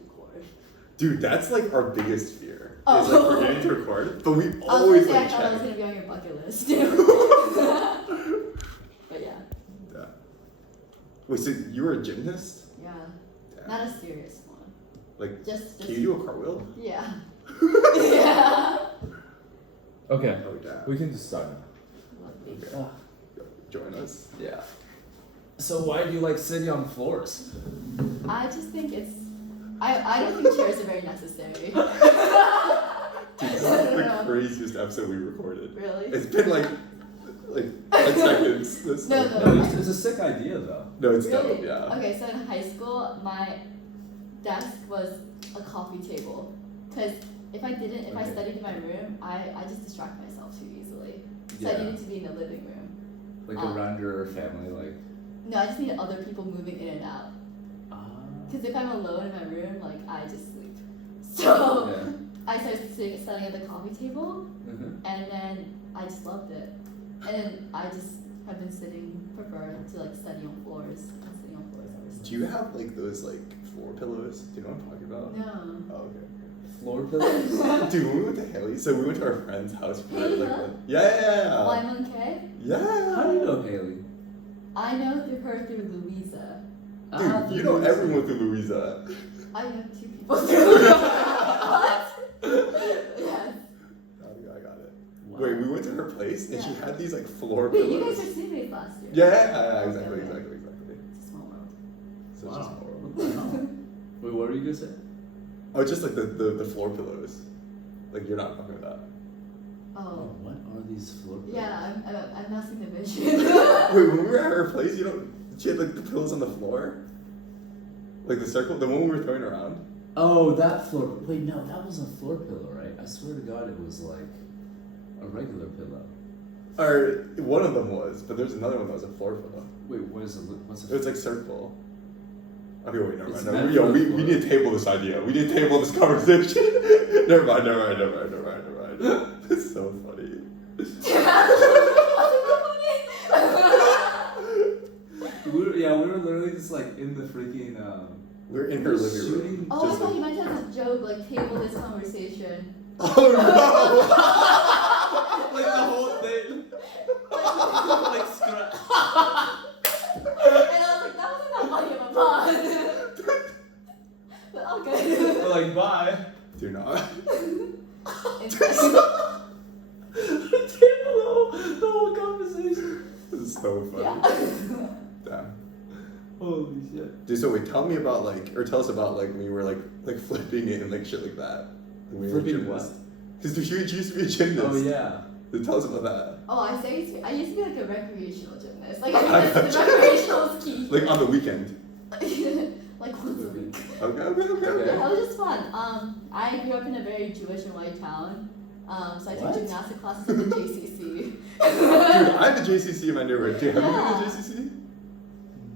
record. Dude, that's like our biggest fear. Oh. Is like forgetting to record. But we I always was gonna say, like I thought check. it was gonna be on your bucket list. But yeah. Yeah. Wait, so you were a gymnast? Yeah. Damn. Not a serious one. Like, Just can you do a cartwheel? Yeah. Yeah. Okay, Oh, damn. we can just start now. Lovely. Okay. Join us. Yeah. So why do you like sitting on floors? I just think it's. I don't think chairs are very necessary. Dude, this is the craziest episode we recorded. Really? It's been like 10 seconds. This No, stuff. no. No, it's a sick idea though. No, it's Really? dope, yeah. Okay, so in high school, my desk was a coffee table. Because if I Okay. studied in my room, I just distract myself too easily. So I Yeah. needed to be in the living room. Like around your family, like. No, I just needed other people moving in and out. Because if I'm alone in my room, like, I just sleep. So Yeah. I started studying at the coffee table, Mm-hmm. and then I just loved it. And then I just have been prefer to like study on floors. I'm sitting on floors ever since. Do you have like those like floor pillows? Do you know what I'm talking about? No. Oh, okay. Floor pillows? Dude, when we went to Haley, so we went to our friend's house for Haley, like huh? yeah. Lyman K? Yeah. How do you know Haley? I know through her through Louisa. Dude, you know everyone through Louisa. I know 2 people through Louisa. What? Yes. Oh, yeah, I got it. Wow. Wait, we went to her place and she Yeah. had these like floor Wait, you pillows. guys were teammates last year. Yeah, exactly. Okay. Exactly. It's a small world. So it's just more. What the hell? Wait, what were you gonna say? Oh, just like the floor pillows. Like you're not talking about Oh. What are these floor pillows? Yeah, I'm not seeing the vision. that. Wait, when we were at her place, she had like the pillows on the floor? Like the circle, the one we were throwing around? Oh, that floor. Wait, no, that wasn't a floor pillow, right? I swear to God, it was like a regular pillow. Or one of them was, but there's another one that was a floor pillow. Wait, what is it? What's It was like circle. Okay, wait, never It's mind. meant No, for we the need to table this idea. We need to table this conversation. never mind. It's so funny. we were literally just like in the freaking. We're in her living room. shooting. Oh, I thought you meant to have this joke, like table this conversation. Oh Like the whole thing. Like scratch. And I was like, that wasn't that funny of a pun. But okay. We're like, bye. no! Do not. The whole conversation. This is so funny. Yeah. Damn. Holy shit. Dude, so wait, tell us about like when you were like flipping it and like shit like that. When you were a Flipping gymnast. Because she used to be a gymnast. Oh yeah. So tell us about that. Oh, I used to be like a recreational gymnast. Like, I think the recreational is key. Like on the weekend. Like once a week. Okay. Yeah, that was just fun. I grew up in a very Jewish and white town. So I took What? gymnastic classes at the JCC. Dude, I have the JCC in my neighborhood. Dude, have you been to JCC?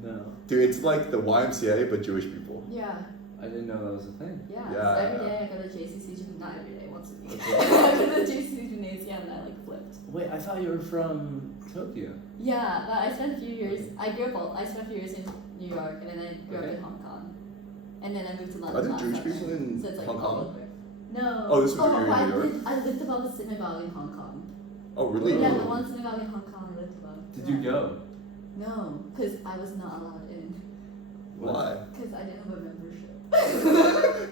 No. Dude, it's like the YMCA but Jewish people. Yeah. I didn't know that was a thing. Yeah. Yeah. So every day I go to JCC not every day, once a week. Okay. I go to the JCC gymnasium and I like flipped. Wait, I thought you were from Tokyo. Yeah, but I spent a few years. I spent a few years in New York, and then I grew up Okay. in Hong Kong, and then I moved to London. Are there last Jewish summer. people in So it's like Hong all Kong? over. No. Oh, this was when you were in New York? I lived above the synagogue in Hong Kong. Oh, really? Yeah, the one synagogue in Hong Kong I lived above. Did Yeah. you go? No, because I was not allowed in. Why? Because I didn't have a membership.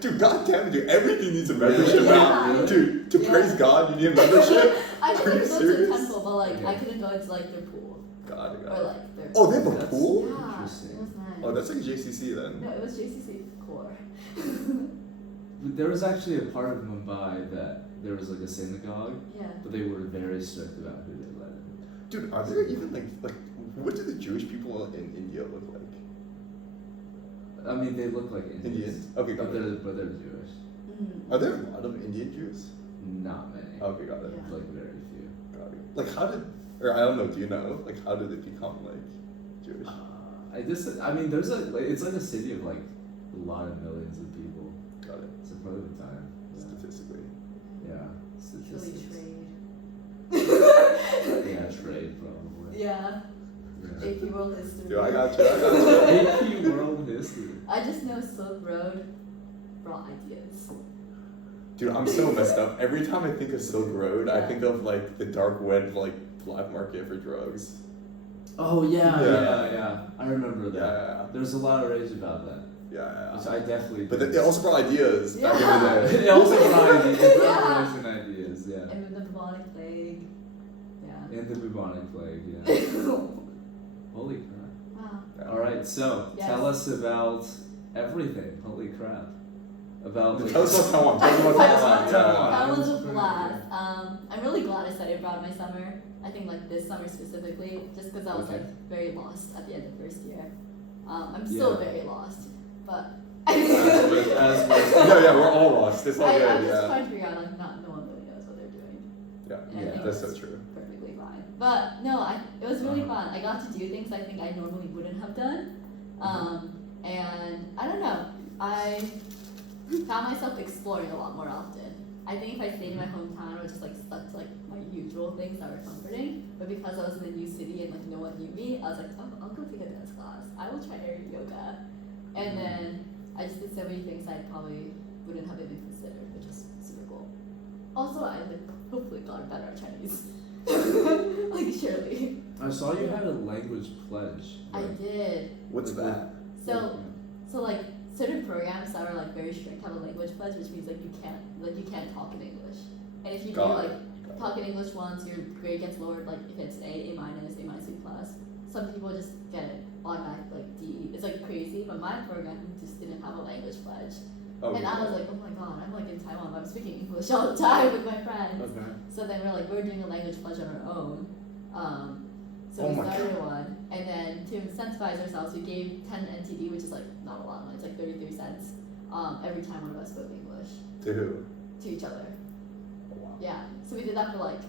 Dude, goddamn it, dude. Everything needs a membership Yeah. now. Dude, to Yeah. praise God, you need a membership? I Are couldn't you go to the serious? temple, but like I Okay. couldn't go into like their pool God, or God. like their. Oh, they have a That's- pool? Yeah, it Interesting. was nice. Oh, that's like a JCC then. No, it was JCC core. But there was actually a part of Mumbai that there was like a synagogue, Yeah. but they were very strict about who they let in. Dude, are there even like what do the Jewish people in India look like? I mean, they look like Indians. Indians? Okay, got it. But they're Jewish. Mm. Are there a lot of Indian Jews? Not many. Okay, got it. Yeah. Like very few. Got it. Like how did, or I don't know, do you know? Like how did it become like Jewish? I mean, there's it's like a city of like a lot of millions of people. Got it. So part of the time. Yeah. Statistically. Yeah. Really Statistics. trade. Yeah, trade probably. Yeah. Yeah. AP World History. Dude, I got you. AP World History. I just know Silk Road, brought ideas. Dude, I'm so messed up. Every time I think of Silk Road, I think of like the dark web, like black market for drugs. Oh yeah, Yeah. yeah. I remember that. Yeah. There's a lot of rage about that, Yeah. which I definitely. But did. it also brought ideas back in the day. It also brought ideas. It Yeah. brought different ideas, yeah. And then the bubonic plague. Yeah. And the bubonic plague, yeah. Holy crap! Wow. Yeah. All right, so Yes. tell us about everything. Holy crap! About like, Tell us about Taiwan. Tell us about Taiwan. Taiwan. That was a Yeah. blast. I'm really glad I studied abroad my summer. I think like this summer specifically, just because I was Okay. like very lost at the end of first year. I'm still Yeah. very lost, but as No, yeah, we're all lost. It's all I'm good. just Yeah. trying to figure out like no one really knows what they're doing. Yeah. And I Yeah. think That's so true. perfectly fine. But no, it was really Uh-huh. fun. I got to do things I think I normally wouldn't have done. And I don't know, I found myself exploring a lot more often. I think if I stayed in my hometown, I would just like stuck to like my usual things that were comforting. But because I was in a new city and like no one knew me, I was like, oh, I'll go take a dance class. I will try air yoga. And then I just did so many things I probably wouldn't have even considered, which is super cool. Also, I like hopefully got better at Chinese. Like surely. I saw you had a language pledge. I right? did. What's that? So like certain programs that are like very strict have a language pledge, which means like you can't talk in English. And if you do Got it. like talk in English once, your grade gets lowered. Like if it's A minus, A minus, B plus. Some people just get it automatic like D. It's like crazy, but my program just didn't have a language pledge. Oh, And I was like, oh my god, I'm like in Taiwan, but I'm speaking English all the time with my friends. Okay. So then we're doing a language pledge on our own. So Oh we my started one, and then to incentivize ourselves, we gave 10 NTD, which is like not a lot of money. It's like 33 cents every time one of us spoke English To who? to each other. Oh, wow. Yeah. So we did that for like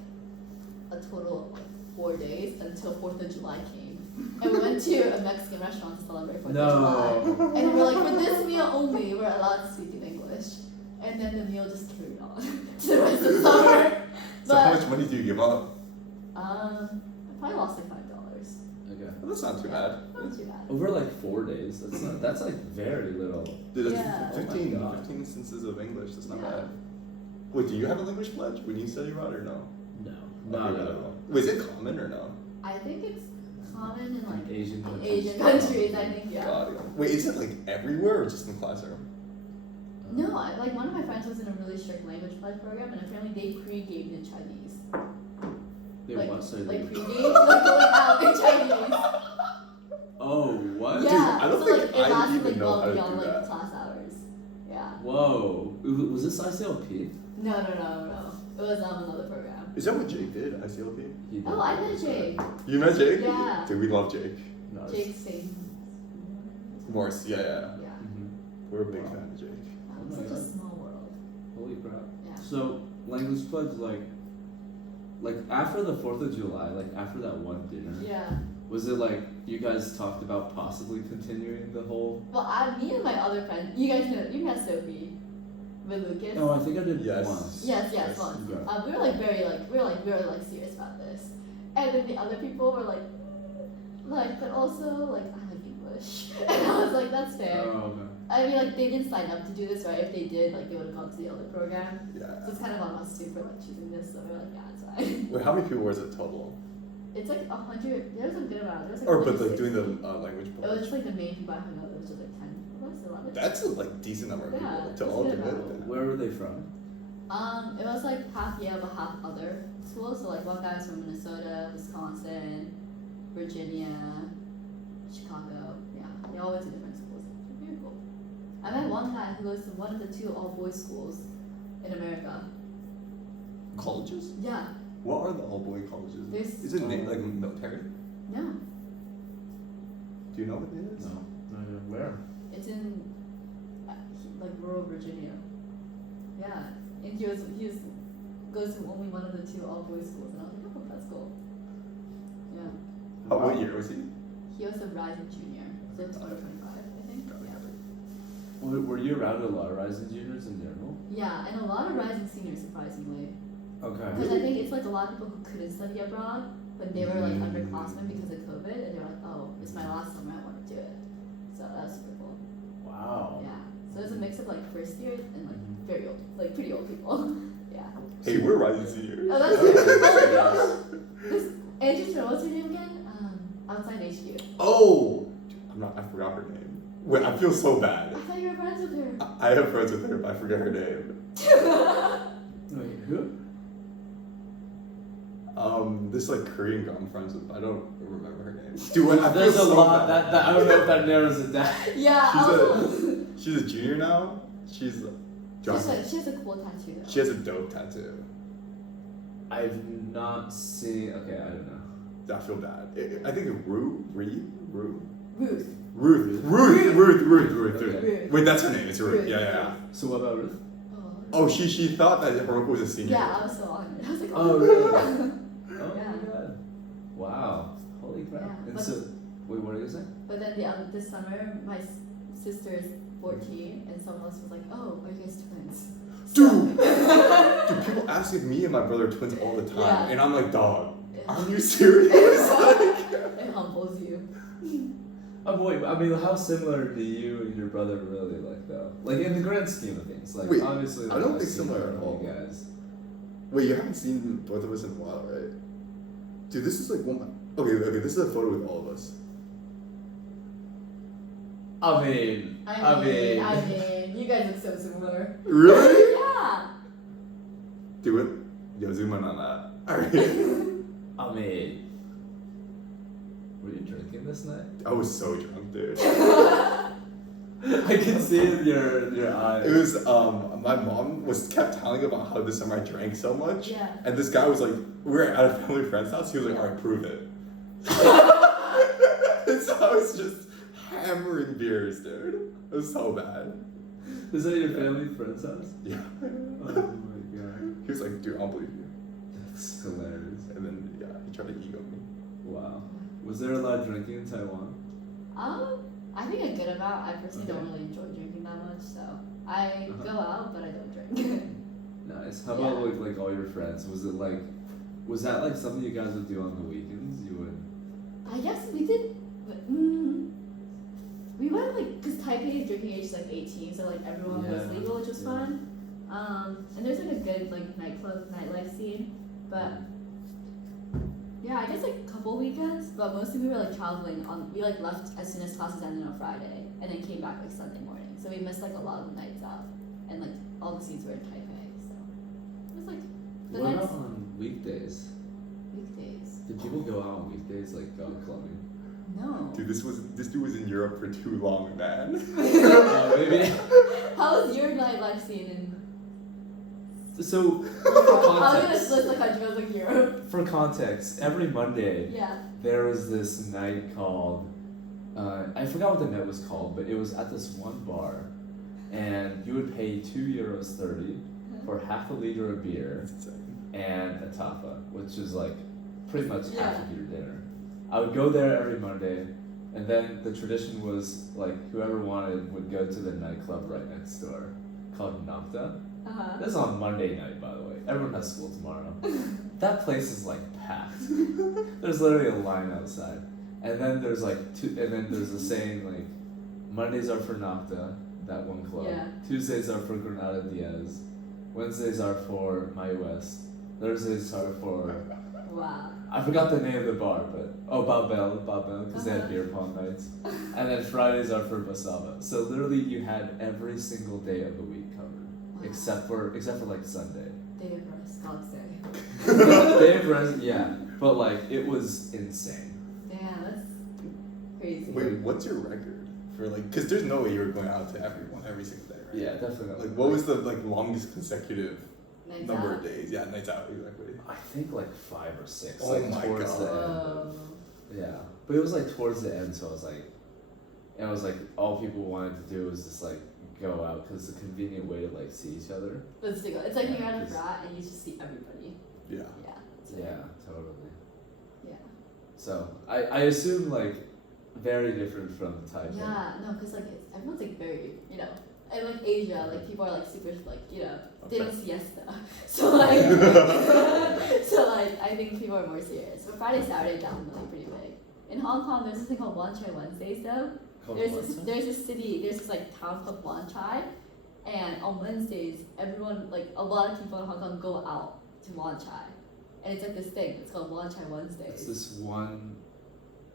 a total of like 4 days until 4th of July came, and we went to a Mexican restaurant to celebrate 4th of July. No. And we're like, for this meal only, we're allowed to speak in English. And then the meal just carried on to the rest of the summer. So how much money do you give up? I probably lost like $5. Okay. Well, that's not too bad. Not too bad. Over like 4 days. That's not. That's like very little. Dude, that's Yeah. 15 Oh my God. instances of English. That's not Yeah. bad. Wait, do you have a language pledge when you study abroad or no? No. Not Okay, at no. all. Wait, is it common or no? I think it's common in like Like Asian countries. Asian countries. I think yeah. God, yeah. Wait, is it like everywhere or just in the classroom? No, like one of my friends was in a really strict language pledge program, and apparently they pre-gamed in Chinese. They like, what? Sorry, like they- pre-gamed, like going out in Chinese. Oh, what? Yeah. I don't so think like it I lasted even like know well how to beyond do like that. class hours. Yeah. Whoa. Was this ICLP? No. It was another program. Is that what Jake did? ICLP? He did. Oh, I met Jake. You met Jake? Yeah. Dude, we love Jake. Nice. Jake Singh. Morse, yeah. Yeah. Mhm. We're a big fan of Jake. Wow, Oh my such a God. small world. Holy crap. Yeah. So language pledge, like after the 4th of July, like after that one dinner, Yeah. was it like you guys talked about possibly continuing the whole? Well, me and my other friend, you guys know, you met Sophie with Lucas. No, I think I did Yes. once. Yes, Yes. once. Okay. We were like very like we were like serious about this, and then the other people were like, but also like I like English, and I was like that's fair. Oh, okay. I mean like they didn't sign up to do this, right? If they did, like they would have gone to the other program. Yeah. So it's kind of on us too for like choosing this. So we were like, yeah, it's fine. Wait, how many people was it total? It's like 100. There's a good amount. There's like Or, but only like 60. doing the language It was pledge? just like the main people I hung out with, which was like 10 people. So 11. That's a like decent number of Yeah, people to it's all do good it. amount. Where were they from? It was like half Yale, but half other schools. So like one guy was from Minnesota, Wisconsin, Virginia, Chicago. Yeah, they all went to different schools. Very cool. I met one guy who goes to one of the 2 all-boys schools in America. Colleges? Yeah. What are the all-boy colleges? There's- Is it like military? No, Do you know what it is? No. Where? it's in like rural Virginia. Yeah, and he goes to only one of the 2 all-boys schools, and I was like, oh, that's cool. Yeah. What year was he? He was a rising junior, so 2025, I think. Yeah. Were you around a lot of rising juniors in general? Yeah, and a lot of rising seniors, surprisingly. Okay. Because I think it's like a lot of people who couldn't study abroad, but they were like Mm. underclassmen because of COVID, and they were like, oh, it's my last summer, I want to do it. So that's super cool. Wow. Yeah. So it's a mix of like first years and like very old, like pretty old people. Yeah. Hey, we're rising seniors. Oh, that's good. Oh my gosh. This Andrew, what's her name again? Outside HQ. Oh, I forgot her name. Wait, I feel so bad. I thought you were friends with her. I have friends with her, but I forget her name. Wait, who? This like Korean girl I'm friends with. I don't remember her name. Dude, I feel There's a so lot bad. that I don't know if that narrows it down. Yeah. She's a junior now. She's She has a cool tattoo though. She has a dope tattoo. I've not seen. Okay, I don't know. I feel bad. I think Ruth. Ruth. Okay. Wait, that's her name. It's Ruth. Ruth. Yeah. So what about Ruth? Oh, she thought that Hiroko was a senior. Yeah, I was so honored. I was like, Oh, really? Oh Yeah. my god! Wow! Holy crap! Yeah, And but- so, wait, what are you saying? But then this summer, my sister is 14, and someone else was like, "Oh, are you guys twins?" Dude, people ask if me and my brother are twins all the time, Yeah. and I'm like, dog, It are you serious? it humbles you. Oh wait, I mean, how similar do you and your brother really like though? Like in the grand scheme of things, like Wait, obviously. I Like, don't I've think seen similar you at all. guys. Wait, you haven't seen both of us in a while, right? Dude, this is like one. Okay, this is a photo with all of us. I mean, I mean, you guys look so similar. Really? Yeah. Do it. Yo, zoom in on that. Alright. I mean, were you drinking this night? I was so drunk, dude. I can see it in your eyes. It was my mom kept telling about how this summer I drank so much. Yeah. And this guy was like, we were at a family friend's house, he was like, alright, prove it. And so I was just hammering beers, dude. It was so bad. Is that your family friend's house? Yeah. Oh my god. He was like, dude, I don't believe you. That's hilarious. And then yeah, he tried to ego me. Wow. Was there a lot of drinking in Taiwan? I think a good amount. I personally don't really enjoy drinking that much, so I go out, but I don't drink. Nice. How about like all your friends? Was that like something you guys would do on the weekends? You would. I guess we did. But, we went like, cause Taipei's drinking age is like 18, so like everyone was Yeah, legal, which was yeah. fun. And there's like a good like nightlife scene, but yeah, I guess like a couple weekends, but mostly we were like traveling on. We like left as soon as classes ended on Friday, and then came back like Sunday morning. So we missed like a lot of the nights out, and like all the scenes were in Taipei. So it was like the What nights about on weekdays? weekdays. Did people go out on weekdays like go clubbing? No. Dude, this dude was in Europe for too long, man. Maybe. How was your nightlife scene in? So I was gonna context. split the country. I was like Europe. For context, every Monday Yeah. there was this night called I forgot what the night was called, but it was at this one bar, and you would pay €2.30 for half a liter of beer and a tapa, which is like pretty much half of your dinner. I would go there every Monday, and then the tradition was like whoever wanted would go to the nightclub right next door called Nafta. This is on Monday night, by the way. Everyone has school tomorrow. That place is like packed. There's literally a line outside, and then there's like there's a saying like Mondays are for Nafta, that one club. Yeah. Tuesdays are for Granada Diaz. Wednesdays are for My West. Thursdays are for Wow. I forgot the name of the bar, but Babel, because they had beer pong nights. And then Fridays are for Basava. So literally, you had every single day of the week covered, except for like Sunday. Day of rest, God's day. Day of rest, yeah, but like it was insane. Damn, that's crazy. Wait, what's your record for like? Because there's no way you were going out to everyone every single day, right? Yeah, definitely. Not. Like, what was the like longest consecutive Nights number out? of days? Yeah, nights out exactly. I think like 5 or 6. Oh like my towards God. the end. Whoa. Yeah, but it was like towards the end, so I was like, and it was like all people wanted to do was just like go out because it's a convenient way to like see each other. It's like when you're at a Just- frat and you just see everybody. Yeah. Yeah. it's Yeah, totally. Yeah. So I assume like very different from Taipei. Yeah, no, because like everyone's like very, and like Asia, like people are like super like, dinner siesta. So like, I think people are more serious. But Friday, Saturday, definitely pretty big. In Hong Kong, there's this thing called Lunch on Wednesdays though. There's this city, there's this like town called Wan Chai, and on Wednesdays, everyone like a lot of people in Hong Kong go out to Wan Chai, and it's like this thing. It's called Wan Chai Wednesdays. It's this one.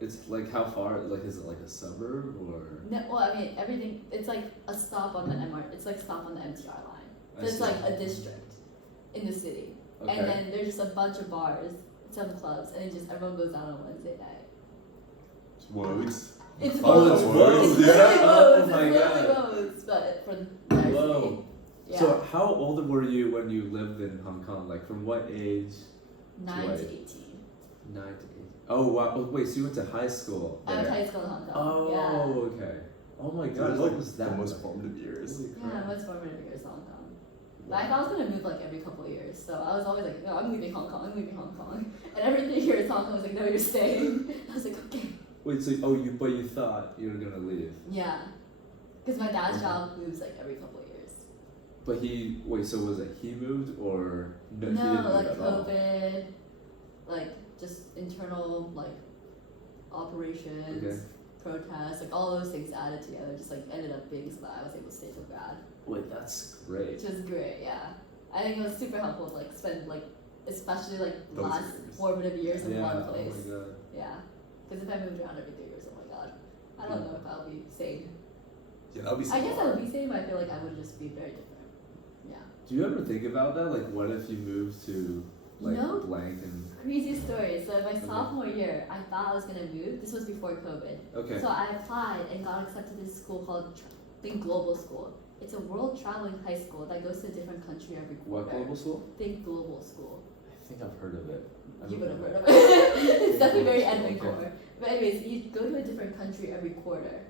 It's like how far? Like is it like a suburb or? No, well, I mean everything. It's like a stop on the MR. It's like stop on the MTR line. So I it's see. like a district in the city, Okay. and then there's just a bunch of bars, some clubs, and it just everyone goes out on Wednesday night. Woads. It's Oh, Woads. it's Woads, It's yeah. literally Oh Woads. my It's literally God. Woads, but for the entire Whoa. city. Yeah. So how old were you when you lived in Hong Kong? Like from what age? 9 to Right. 18. 9 to 8. Oh wow! Oh, wait, so you went to high school I went to there? high school in Hong Kong. Oh, okay. Oh my It god, was what like was that? the most like? formative years. Holy Yeah, crap. what's formative years in Hong Kong. But I thought I was gonna move like every couple of years, so I was always like, no, I'm leaving Hong Kong, I'm leaving Hong Kong. And everything here in Hong Kong was like, no, you're staying. I was like, okay. Wait, so but you thought you were gonna leave, Yeah. Because my dad's Okay. job moves like every couple of years. but so was it he moved or no, he No, didn't move like at all? COVID, like just internal like operations, Okay. protests, like all those things added together just like ended up being so that I was able to stay till grad. Wait, that's great. Which was great, yeah. I think it was super helpful to like spend like especially like the Those last years. formative years in Yeah. one Oh place. my god. Yeah. Because if I moved around every 3 years, oh my god. I don't know if I'll be sane. Yeah, that'll be so I guess I hard. would be sane, but I feel like I would just be very different. Yeah. Do you ever think about that? Like, what if you moved to like No. blank and Crazy story. So my Okay. sophomore year, I thought I was gonna move. This was before COVID. okay? So I applied and got accepted to this school called Think Global School. It's a world traveling high school that goes to a different country every quarter. What global school? Think Global School. I think I've heard of it. I You don't would have know. heard of it. It's definitely very Global Edwin School, core. But anyways, you go to a different country every quarter.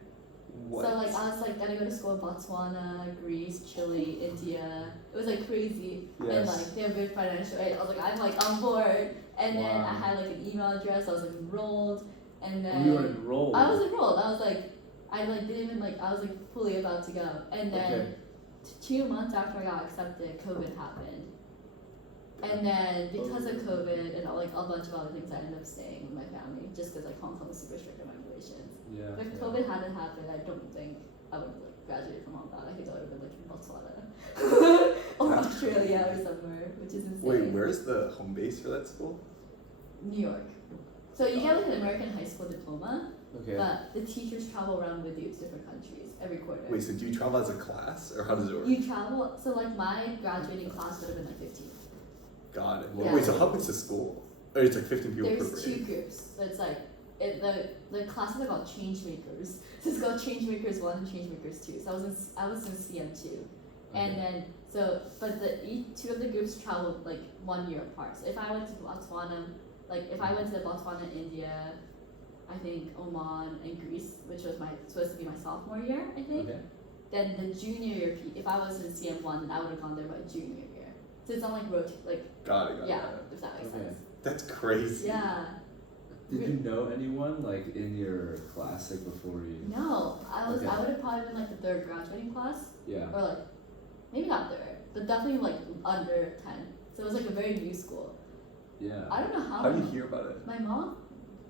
What? So like I was like gonna go to school in Botswana, Greece, Chile, India. It was like crazy. And Yes. like they have good financial aid. I was like, I'm like on board. And then Wow. I had like an email address, I was like enrolled. And Oh, then you were enrolled. I was enrolled. I was like I like didn't even like I was like fully about to go. And then Okay. 2 months after I got accepted, COVID happened. And then because of COVID and like a bunch of other things, I ended up staying with my family just because like Hong Kong was super strict on regulations. Yeah. If yeah. COVID hadn't happened, I don't think I would have like graduated from Hong Kong. I think I would have been like in Botswana or Australia or somewhere, which is insane. Wait, where's the home base for that school? New York. So you get like an American high school diploma, Okay. but the teachers travel around with you to different countries every quarter. Wait, so do you travel as a class, or how does it work? You travel. So like my graduating class would have been like 15. Got it. Yeah. Wait, so how big's the school? Oh, it's like 15 people per There's 2 grade. groups. So it's like the classes are called change makers. So it's called change makers 1 and change makers 2. So I was in CM2, and Okay. then but each 2 of the groups traveled like 1 year apart. So if I went to Botswana, like if I went to Botswana, India, I think Oman and Greece, which was supposed to be my sophomore year, I think. Okay. Then the junior year, if I was in CM1, then I would have gone there by junior year. So it's not like Got it. yeah, if that makes Okay. sense. That's crazy. Yeah. Did you know anyone like in your class like before you? No, I Okay. would have probably been like the 3rd graduating class, Yeah. or like maybe not 3rd, but definitely like under 10. So it was like a very new school. Yeah. I don't know how. How do you hear about it? My mom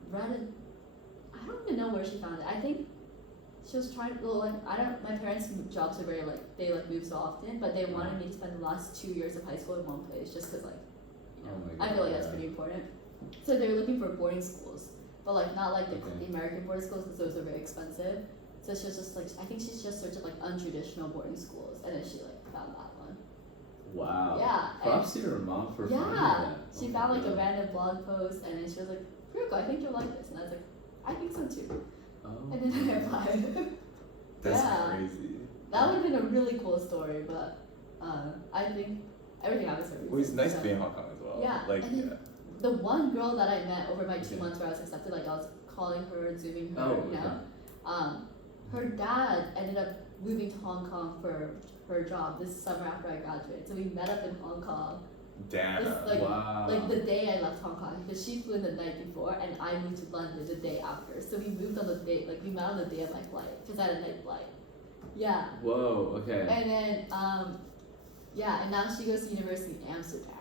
read it. I don't even know where she found it. I think she was trying. Well, like I don't. My parents' jobs are very like they like move so often, but they wanted me to spend the last 2 years of high school in one place, just because like, you know, Oh my I feel like that's God. pretty important. So they were looking for boarding schools, but like not like the Okay. American boarding schools because those are very expensive. So she was just like I think she's just searched like untraditional boarding schools, and then she like found that one. Wow. Yeah. and- Props to your mom for finding yeah, that. she Oh found my like a God. random blog post, and then she was like, "Hiroko, I think you'll like this," and I was like, "I think so too." Oh. And then I applied. That's Yeah. crazy. That would have been a really cool story, but I think everything happens for a reason. Well, it's nice to so- be in Hong Kong as well. Yeah, Like, and then- yeah. The one girl that I met over my 2 Okay. months where I was accepted, like I was calling her, zooming her, Oh, you know. Her dad ended up moving to Hong Kong for her job this summer after I graduated. So we met up in Hong Kong. Damn. This, like, Wow. Like the day I left Hong Kong, because she flew in the night before, and I moved to London the day after. So we moved on the day, like we met on the day of my flight, because I had a night flight. Yeah. Whoa. Okay. And then, yeah, and now she goes to university in Amsterdam,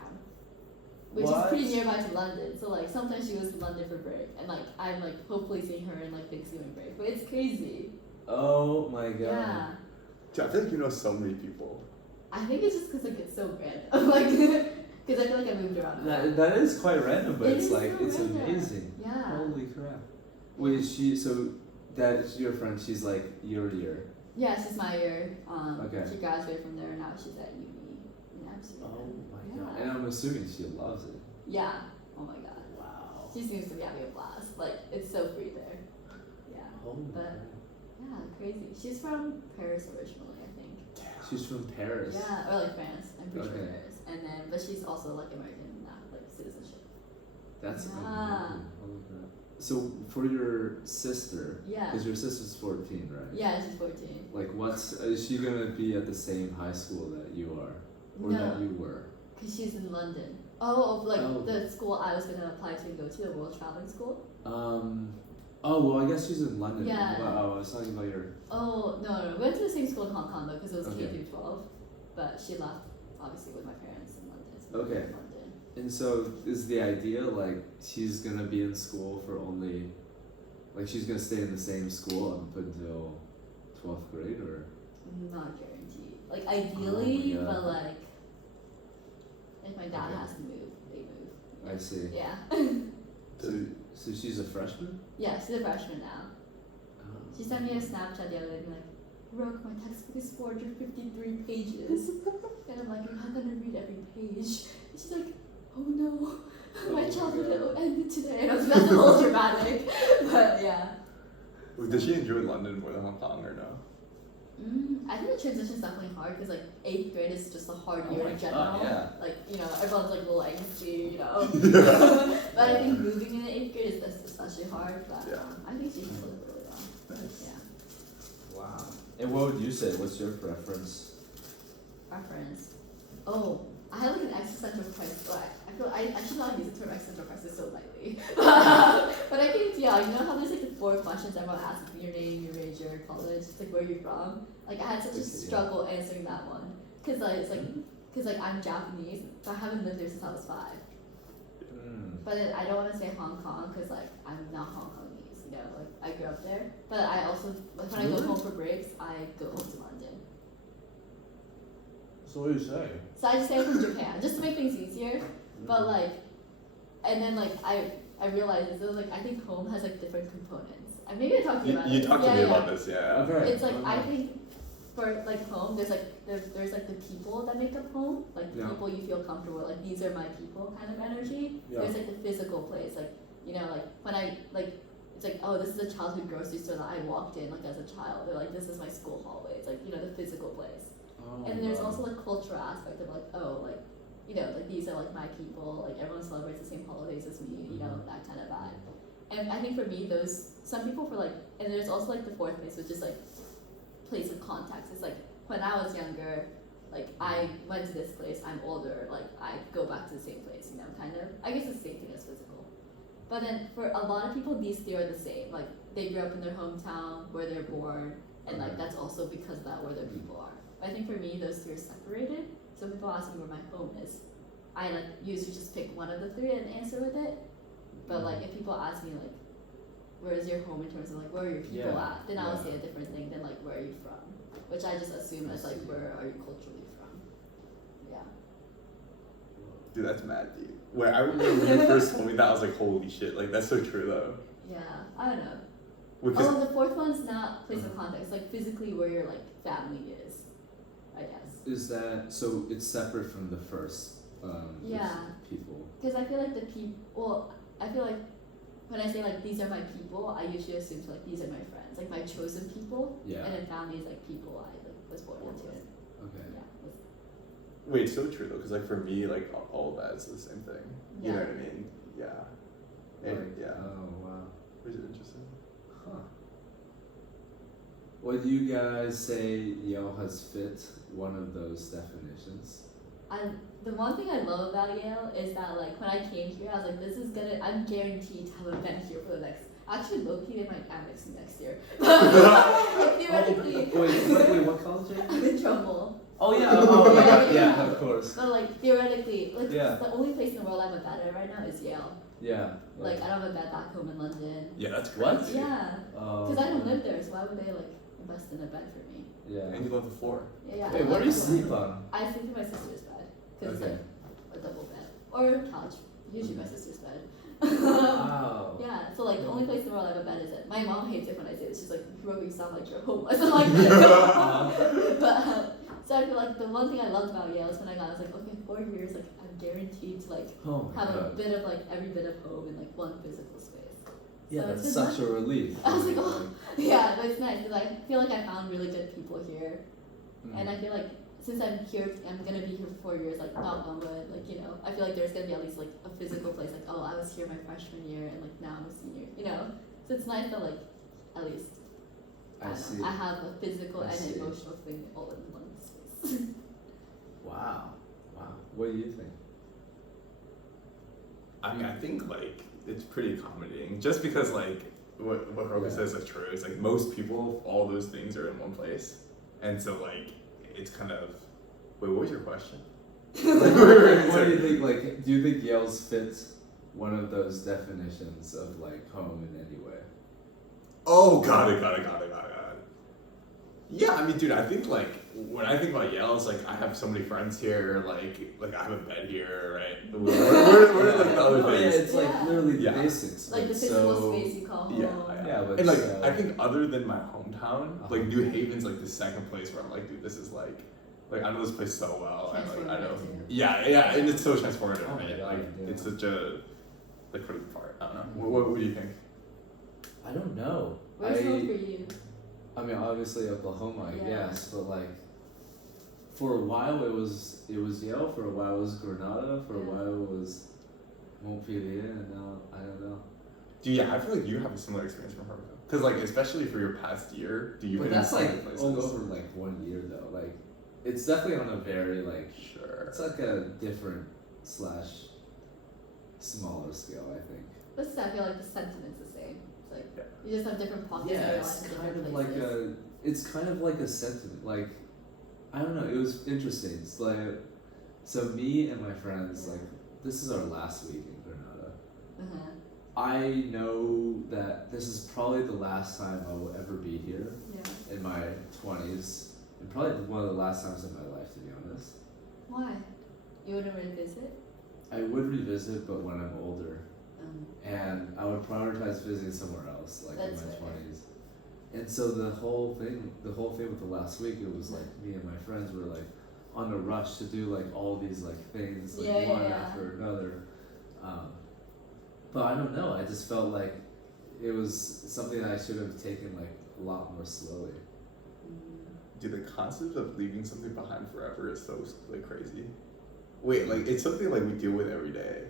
which What? is pretty nearby to London. So like sometimes she goes to London for break, and like I'm like hopefully seeing her in like Thanksgiving break. But it's crazy. Oh my god. Yeah. Dude, I feel like you know so many people. I think it's just because like it's so random, like because I feel like I moved around. a lot. That is quite random, but It it's is like so it's random. amazing. Yeah. Holy crap. Wait, that is your friend, she's like your year. Yeah, she's my year. Okay. She graduated from there. Now she's at uni in Amsterdam. Oh my god. Yeah. And I'm assuming she loves it. Yeah. Oh my god. Wow. She seems to be having a blast. Like it's so free there. Yeah. Holy But- crap. Yeah, crazy. She's from Paris originally, I think. She's from Paris. Yeah, or like France. I'm pretty sure Okay. Paris. And then, but she's also like American now, like citizenship. That's Yeah. amazing. Holy crap. So for your sister, Yeah. because your sister's 14, right? Yeah, she's 14. Like, is she gonna be at the same high school that you are, or that No, you were? because she's in London. Oh, like Oh. the school I was gonna apply to and go to, the World Traveling School. Oh well, I guess she's in London. Yeah. Wow, I was talking about your. Oh no, we went to the same school in Hong Kong though, because it was Okay. K through 12. But she left obviously with my parents in London. So we Okay. went to London. And so is the idea like she's gonna be in school for only, like she's gonna stay in the same school up until 12th grade, or? Not guaranteed. Like ideally, God. but like if my dad Okay. has to move, they move. I see. Yeah. So she's a freshman. Yeah, she's a freshman now. Oh. She sent me a Snapchat the other day, being like, Hiroko, my textbook is 453 pages. And I'm like, I'm not gonna read every page. And she's like, oh no, my childhood ended today. And I was that's a little dramatic. But yeah. Did she enjoy London more than Hong Kong or no? I think the transition's definitely hard because like 8th grade is just a hard year Oh my in general. God, yeah. Like, you know, everyone's like a little angsty, you know. Yeah. But I think moving in the 8th grade is especially hard. But Yeah. I think she handled it really well. Nice. Yeah. Wow. And what would you say? What's your preference? Preference. Oh, I had like an existential crisis. Oh, I should not use the term existential crisis so lightly. But I think, yeah, you know how there's like the 4 questions everyone asks, like your name, your major, college, like where you're from? Like I had such a Okay, yeah. struggle answering that one. Cause like, it's like, cause like I'm Japanese, so I haven't lived there since I was 5. But then I don't want to say Hong Kong cause like I'm not Hong Kongese, you know, like I grew up there. But I also, like when I go Really? home for breaks, I go home to London. So what do you say? So I just say I'm from Japan, just to make things easier. But like, and then like I realized it was like I think home has like different components. And maybe I talked to you about You it. talked to Yeah, me yeah. about this, yeah. Okay. It's like I think for like home, there's like the people that make up home, like the Yeah. people you feel comfortable with, like these are my people kind of energy. Yeah. There's like the physical place, like you know, like when I like. It's like, oh, this is a childhood grocery store that I walked in like as a child, or like this is my school hallway. It's like, you know, the physical place. Oh, And there's wow. also the cultural aspect of like, oh, like, you know, like these are like my people, like everyone celebrates the same holidays as me, you know, that kind of vibe. And I think for me, some people for like, and there's also like the 4th place, which is like place of context. It's like when I was younger, like I went to this place, I'm older, like I go back to the same place, you know, kind of. I guess it's the same thing as physical. But then for a lot of people, these 3 are the same. Like they grew up in their hometown, where they're born, and like that's also because of that where their people are. But I think for me, those 3 are separated. So people ask me where my home is, I like usually just pick one of the 3 and answer with it. But like if people ask me like, where is your home in terms of like where are your people Yeah, at, then I'll yeah. say a different thing than like where are you from, which I just assume as like where are you culturally from. Yeah. Dude, that's mad deep. Wait, I remember when you first told me that, I was like, holy shit, like that's so true though. Yeah. I don't know. Because Oh, the 4th one's not place of context. Like physically where your like family is, I guess. Is that so? It's separate from the first. Yeah. People. Because I feel like the people. Well, I feel like when I say like these are my people, I usually assume to, like these are my friends, like my chosen people. Yeah. And then family is like people I like was born into. Okay. Yeah. wait, it's so true though, because like for me, like all of that is the same thing. You know Yeah. what I mean? Yeah. And, Like, yeah. Oh wow. Which is interesting. Huh. What do you guys say Yale has fit one of those definitions? The one thing I love about Yale is that like when I came here, I was like, this is gonna. I'm guaranteed to have an event here for the next. Actually, low-key, they might annex me next year. Like, theoretically, Wait, what college are you? I'm in trouble. Oh yeah, oh my Yeah, god, yeah. yeah, of course. But like theoretically, like Yeah. the only place in the world I'm a bed at right now is Yale. Yeah. Like I don't have a bed back home in London. Yeah, that's What? crazy. Yeah, Oh. because I don't live there, so why would they like invest in a bed for me. Yeah. And you love the floor. Yeah. Wait, what do you sleep on? I sleep in my sister's bed because Okay. it's like a double bed or a couch. Usually my sister's bed. Wow. Yeah, so like the only place in the world I have a bed is it. My mom hates it when I say this. She's like, "Hiroko, you sound like you're homeless." I'm like, but so I feel like the one thing I loved about Yale is when I got, I was like, okay, 4 years, like I'm guaranteed to like Oh my have a god. bit of like every bit of home in like one physical space. Yeah, So that's it's been such a relief. I was like, Like, oh. Yeah, but it's nice because I feel like I found really good people here, and I feel like since I'm here, I'm gonna be here for 4 years. Like knock on wood, like you know, I feel like there's gonna be at least like a physical place. Like oh, I was here my freshman year, and like now I'm a senior. You know, so it's nice that like at least I, I don't see. know, I have a physical I and see. emotional thing all in one space. Wow. Wow. What do you think? I mean, I think like it's pretty accommodating. Just because like what Hiroko Yeah. says is true. It's like most people, all those things are in one place, and so like it's kind of. Wait, what was your question? What do you think? Like, do you think Yale's fits one of those definitions of like home in any way? Oh, got it. Yeah, I mean, dude, I think like when I think about Yale, it's like I have so many friends here. Like I have a bed here, right? What are like the other No, yeah, things? it's like Yeah. literally the Yeah. basics. Like the but physical so, space you call home. Yeah. Yeah, but And like so, I think other than my hometown, Uh-huh. like New Haven's like the second place where I'm like, dude, this is like I know this place so well, and like I know, Transformative. yeah, and it's so transformative, Oh my right? God, Like yeah. it's such a like critical part. I don't know. What do you think? I don't know. Where's home for you? I mean, obviously Oklahoma, I Yeah. guess, but like, for a while it was Yale. For a while it was Granada. For a Yeah. while it was Montpellier, and now I don't know. I feel like you have a similar experience from her, because like especially for your past year, do you? But been in that's similar like places? all over like 1 year though. Like, it's definitely on a very like Sure. it's like a different slash smaller scale, I think. But still, I feel like the sentiment's the same. It's like Yeah. you just have different pockets Yeah, of your it's life in kind different of like places. it's kind of like a sentiment. Like, I don't know. It was interesting. It's like, so me and my friends, Yeah. like, this is our last week in Granada. Uh-huh. I know that this is probably the last time I will ever be here Yeah. in my 20s, and probably one of the last times in my life, to be honest. Why? You wouldn't revisit? I would revisit, but when I'm older, Um, and I would prioritize visiting somewhere else, like That's in my fair. 20s. And so the whole thing with the last week, it was like me and my friends were like on a rush to do like all these like things, like Yeah, one yeah. after another. But I don't know. I just felt like it was something I should have taken like a lot more slowly. Dude, the concept of leaving something behind forever is so like crazy. Wait, like it's something like we deal with every day,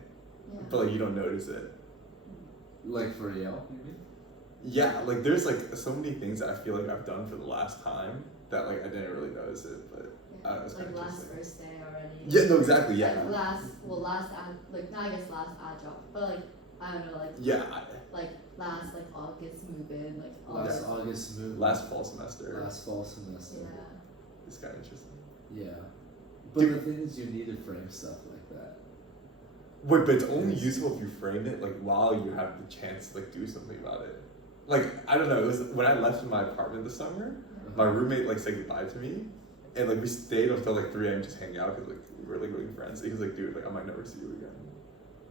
yeah. but like you don't notice it. Like for Yale, you mean? Yeah, like there's like so many things that I feel like I've done for the last time that like I didn't really notice it, but Yeah. it's Like kinda last interesting. first day already. Yeah, no, exactly, yeah. Like last ad, like not I guess last ad job, but like I don't know, like Yeah, like last like August move in, like Last August. August move. last fall semester. Last fall semester. Yeah. It's kind of interesting. Yeah. But Dude. the thing is, you need to frame stuff like that. Wait, but it's only useful if you frame it like while you have the chance to like do something about it. Like I don't know, it was when I left my apartment this summer. My roommate like said goodbye to me, and like we stayed until like 3 a.m. just hanging out because like we were like really friends. He was like, dude, like I might never see you again.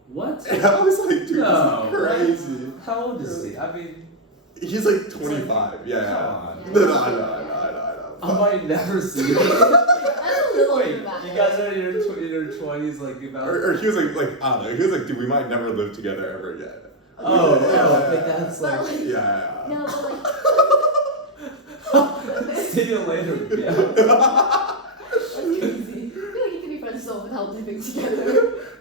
What? And I was like, dude, No, this is crazy. How old is he? I mean, He's like 25. Yeah. come on. Yeah. No, I know. I might never see you. That's a little Wait, dramatic. you guys are in your 20s, like about. Or he was like I don't know. He was like, dude, we might never live together ever again. Oh, Yeah. I think that's But like. like, Yeah. no, but like See you later. Yeah. that's crazy. I feel like you can be friends so without living together.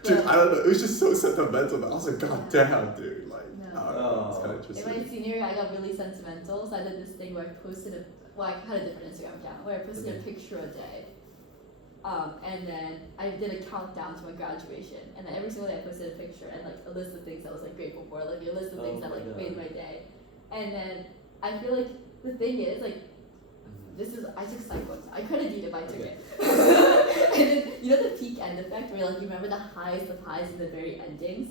Dude, But- I don't know. It was just so sentimental. I was like, God damn, dude. Like, No. I don't know. It's kind of In interesting. my senior year, I got really sentimental, so I did this thing where I posted I had a different Instagram account where I posted a picture a day. And then I did a countdown to my graduation, and then every single day I posted a picture and like a list of things I was like grateful for, like a list of things Oh that my like God. made my day. And then I feel like the thing is like I took psycho. I couldn't eat it, but I took Okay. it. And then you know the peak end effect where like you remember the highs of highs and the very endings,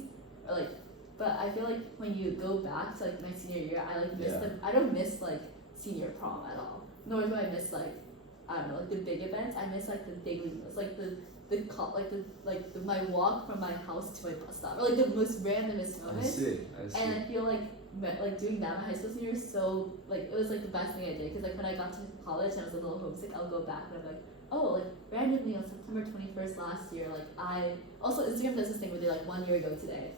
or like. But I feel like when you go back to like my senior year, I like miss Yeah. I don't miss like senior prom at all. nor do I miss like I don't know, like the big events. I miss like the daily meals, like my walk from my house to my bus stop, or like the most randomest I moments. see. And I feel like doing that my high school senior year, so like it was like the best thing I did, because like when I got to college and I was a little homesick, I'll go back and I'm like, oh, like randomly on September 21st last year, like I also Instagram does this thing where they're like 1 year ago today,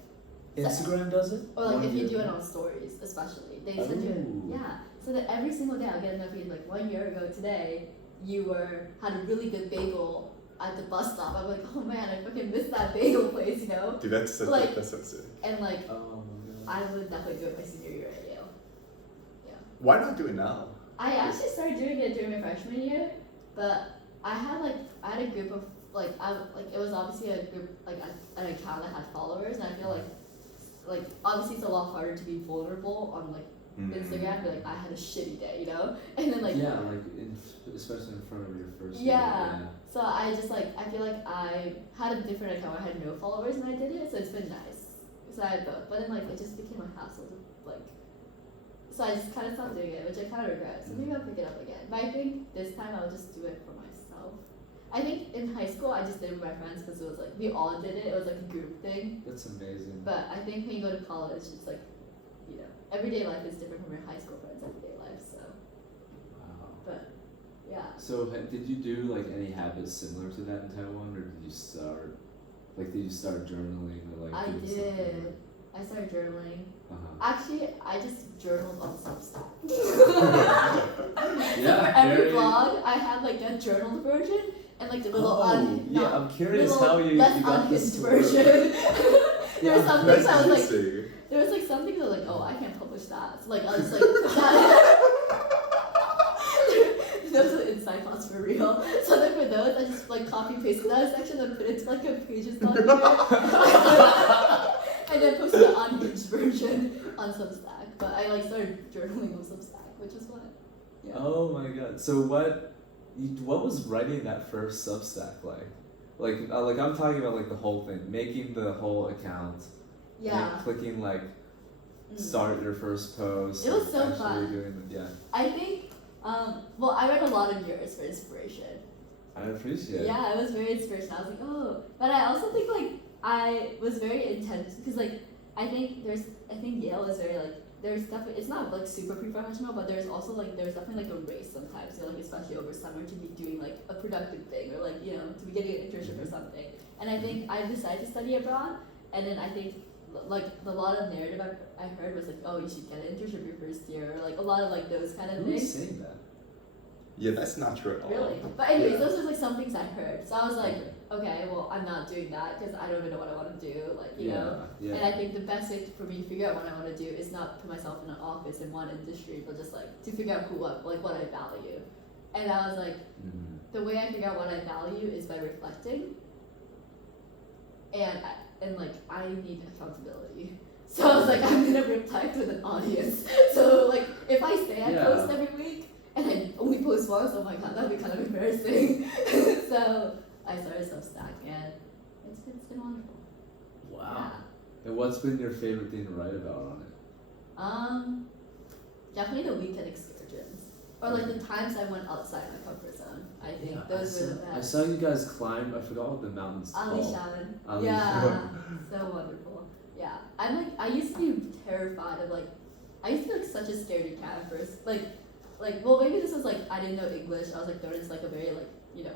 Instagram does it? or like 1 if you year do it ago? on stories especially, they send you Oh. yeah, so that every single day I'll get a notification like 1 year ago today you had a really good bagel at the bus stop. I'm like, oh man, I fucking missed that bagel place, you know? Dude, that's so Like- that's so sick. And like Oh my god. I would definitely do it my senior year at Yale. Why not do it now? I actually started doing it during my freshman year, but I had a group of it was obviously a group an account that had followers, and I feel like obviously it's a lot harder to be vulnerable on like Instagram, but like I had a shitty day, you know, and then like yeah, like especially in front of your first. yeah. So I just I feel like I had a different account where I had no followers and I did it, so it's been nice. So I had both, but then like it just became a hassle to so I just kind of stopped doing it, which I kind of regret. So maybe I'll pick it up again. But I think this time I'll just do it for myself. I think in high school I just did it with my friends because it was like we all did it. It was like a group thing. That's amazing. But I think when you go to college, it's like, you know, everyday life is different from your high school friends' everyday life. So, Wow. but yeah. So did you do like any habits similar to that in Taiwan, or did you start journaling or like? I doing did. something? I started journaling. Uh-huh. Actually, I just journaled on Substack. Yeah, So for every very- blog, I had like a journaled version and like the little yeah, I'm curious little how you less got this unhinged to work. version. There were some things That's I was like, interesting. there was like some things I was like, oh, I can't publish that. So like I was like, put that those are inside thoughts for real. So then for those, I just like copy pasted that section and put it to like a pages document, and then posted the unhinged version on Substack. But I like started journaling on Substack, which is fun. Yeah. Oh my god! So what was writing that first Substack like? Like I'm talking about like the whole thing, making the whole account, Yeah. like clicking like Mm. start your first post. It was like, so actually fun. Doing the, yeah, I think, well, I read a lot of yours for inspiration. I appreciate it. Yeah, it was very inspirational. I was like, oh, but I also think like I was very intense because like I think Yale is very like there's definitely it's not like super professional, but there's also like there's definitely like a race sometimes, you know, like especially over summer to be doing like a productive thing or like you know to be getting an internship or something. And I think I decided to study abroad, and then I think like the lot of narrative I heard was like, oh, you should get an internship your first year, or like a lot of like those kind of Who was things. saying that? Yeah, that's not true at all. Really? But anyways, Yeah. those are like some things I heard. So I was like, okay, well, I'm not doing that because I don't even know what I want to do. Like, you know. Yeah. And I think the best way for me to figure out what I want to do is not put myself in an office in one industry, but just like to figure out what I value. And I was like, Mhm. the way I figure out what I value is by reflecting. And I need accountability. So I was like, I'm gonna reflect with an audience. So like, if I say I Yeah. post every week and I only post once, oh my god, that'd be kind of embarrassing. So I started Substack, and it's been wonderful. Wow. And what's been your favorite thing to write about on it? Yeah. Definitely the weekend excursions, or like the times I went outside my comfort zone. I think those were the I best. saw you guys climb. I forgot what the mountain's Ali called. Shannon. Ali Yeah, Shannon. so wonderful. Yeah, I'm like, I used to be terrified of like, I used to be like such a scaredy cat at first. Like, well, maybe this was like, I didn't know English. I was like thrown into like a very like, you know,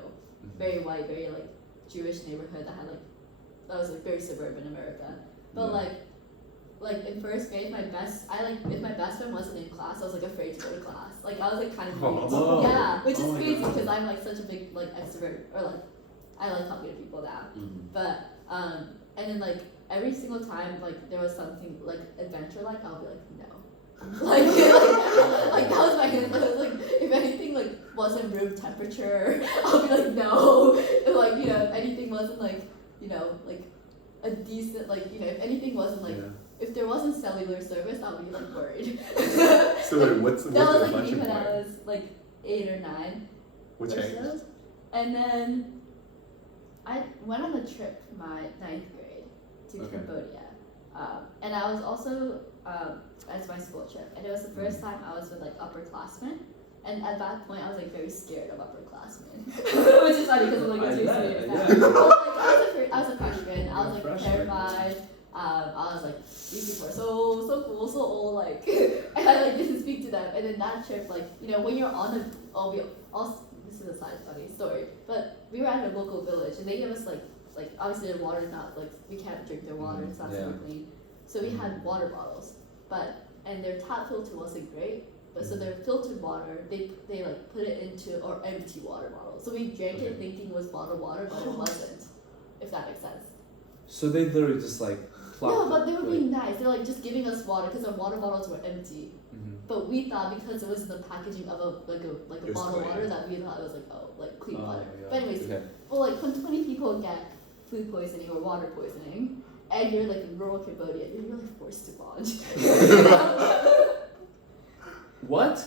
very white, very like Jewish neighborhood that had like, that was like very suburban America. But Yeah. like in first grade, if my best friend wasn't in class, I was like afraid to go to class. Like I was like kind of weird. Whoa. Yeah, which is Oh my crazy God. because I'm like such a big like extrovert, or like I like talking to people now. Mhm. But and then like every single time like there was something like adventure like, I'll be like no. like that was my answer. I was like, if anything like wasn't room temperature, I'll be like no. If, like, you know, if anything wasn't like, you know, like a decent, like, you know, if anything wasn't like, Yeah. if there wasn't cellular service, I'll be like worried. So wait, what's That the was like me inflection when I point? was like 8 or 9 What or changed? so. And then I went on a trip my 9th grade to Okay. Cambodia. And I was also, as my school trip. And it was the first time I was with like upperclassmen. And at that point, I was like very scared of upperclassmen, which is funny because I'm like a two seniors now. yeah. But, like, I was a freshman. I was like Freshman. terrified. I was like, these people are so cool, so old, like, and I like didn't speak to them. And then that trip, like, you know, when you're on a, this is a side funny story, but we were at a local village and they gave us like obviously their water is not like we can't drink their water, it's not super clean. So we had water bottles, and their tap filter wasn't great. But so their filtered water, they like put it into or empty water bottles. So we drank it thinking it was bottled water, but it wasn't. If that makes sense. So they literally just like No, but they were being nice. They're like just giving us water because our water bottles were empty. Mm-hmm. But we thought because it was in the packaging of a bottle of water that we thought it was like clean water. Yeah. But anyways, well like when 20 people get food poisoning or water poisoning, and you're like in rural Cambodia, you're really forced to bond. What?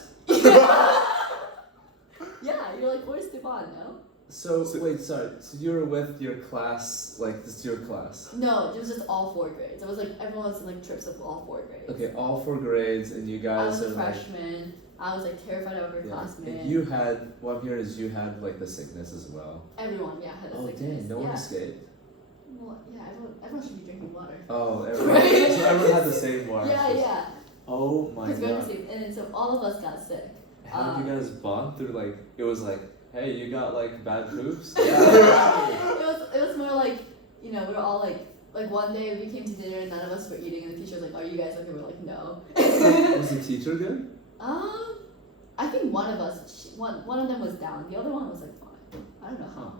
Yeah, you're like forced to bond, no? So wait, sorry. So you were with your class, like this is your class? No, it was just all 4 grades. It was like everyone was in like trips of all 4 grades. Okay, all 4 grades, and you I guys was a are like. freshman. I was like terrified of upperclassmen. And you had, what I'm hearing is you had like the sickness as well. Everyone, yeah, had a Oh sickness. dang, no one escaped. Well, yeah, everyone should be drinking water. Oh, everyone. So everyone had the same water. Yeah. Oh my Because we're the god. same, and then so all of us got sick. How did you guys bond through like, it was like, hey, you got like bad poops? It was more like, you know, we were all like one day we came to dinner and none of us were eating and the teacher was like, are you guys okay? We're like, no. Was the teacher good? I think one of us, one of them was down. The other one was like fine. I don't know how,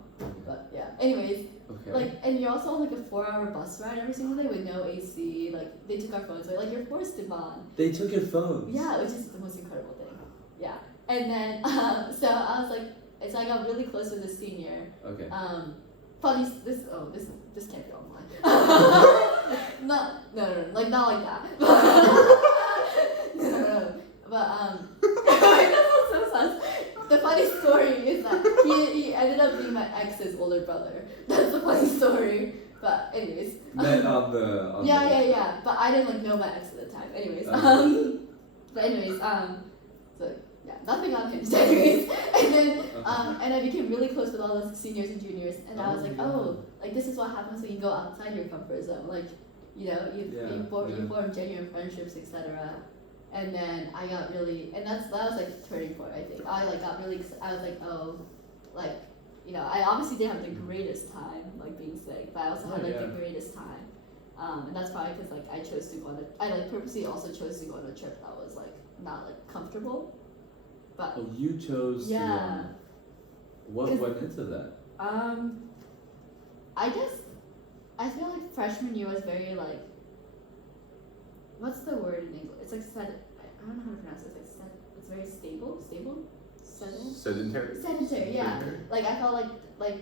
but yeah. Anyways, like, and you're also on like a 4-hour bus ride every single day with no AC. Like they took our phones away. Like you're forced to bond. They took your phones? Yeah, which is the most incredible thing. Yeah, and then so I was like, so I got really close with a senior. Okay. Funny, this can't be online. no, like not like that. no. But that's so sus. The funny story is that he ended up being my ex's older brother. That's the funny story. But anyways. Met on the. Yeah. But I didn't like know my ex at the time. Anyways. But anyways, so yeah, nothing on him. Anyways, and then and I became really close with all the seniors and juniors, and I was like, like this is what happens when you go outside your comfort zone. Like, you know, you form genuine friendships, etc. And then I got really, and that was like a turning point. I think I got really. I was like, like, you know, I obviously didn't have the greatest time like being sick, but I also had like the greatest time. And that's probably because like I chose to go on I like purposely also chose to go on a trip that was like not like comfortable. But you chose to. What went into that? I guess I feel like freshman year was very like. What's the word in English? It's like I don't know how to pronounce it. It's like it's very stable. Sedentary. Yeah. Like I felt like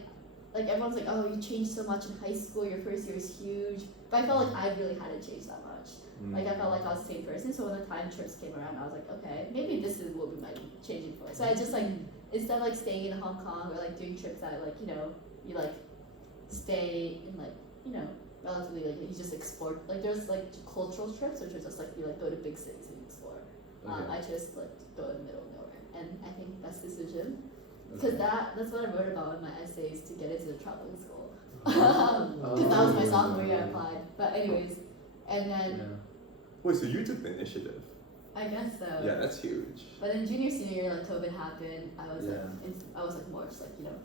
everyone's like, oh, you changed so much in high school. Your first year is huge. But I felt like I really hadn't changed that much. Like I felt like I was the same person. So when the time trips came around, I was like, okay, maybe this is what we might be changing for. So I just like instead of like staying in Hong Kong or like doing trips that like, you know, you like stay in like, you know, relatively like you just explore. Like there's like cultural trips which are just like you like go to big cities and explore. I just like go in the middle of nowhere, and I think best decision because that's what I wrote about in my essays to get into the traveling school. Because that was my sophomore year I applied. But anyways, and then. Wait, so you took the initiative? I guess so. Yeah, that's huge. But then junior, senior year, like COVID happened. I was Yeah. like more just like, you know,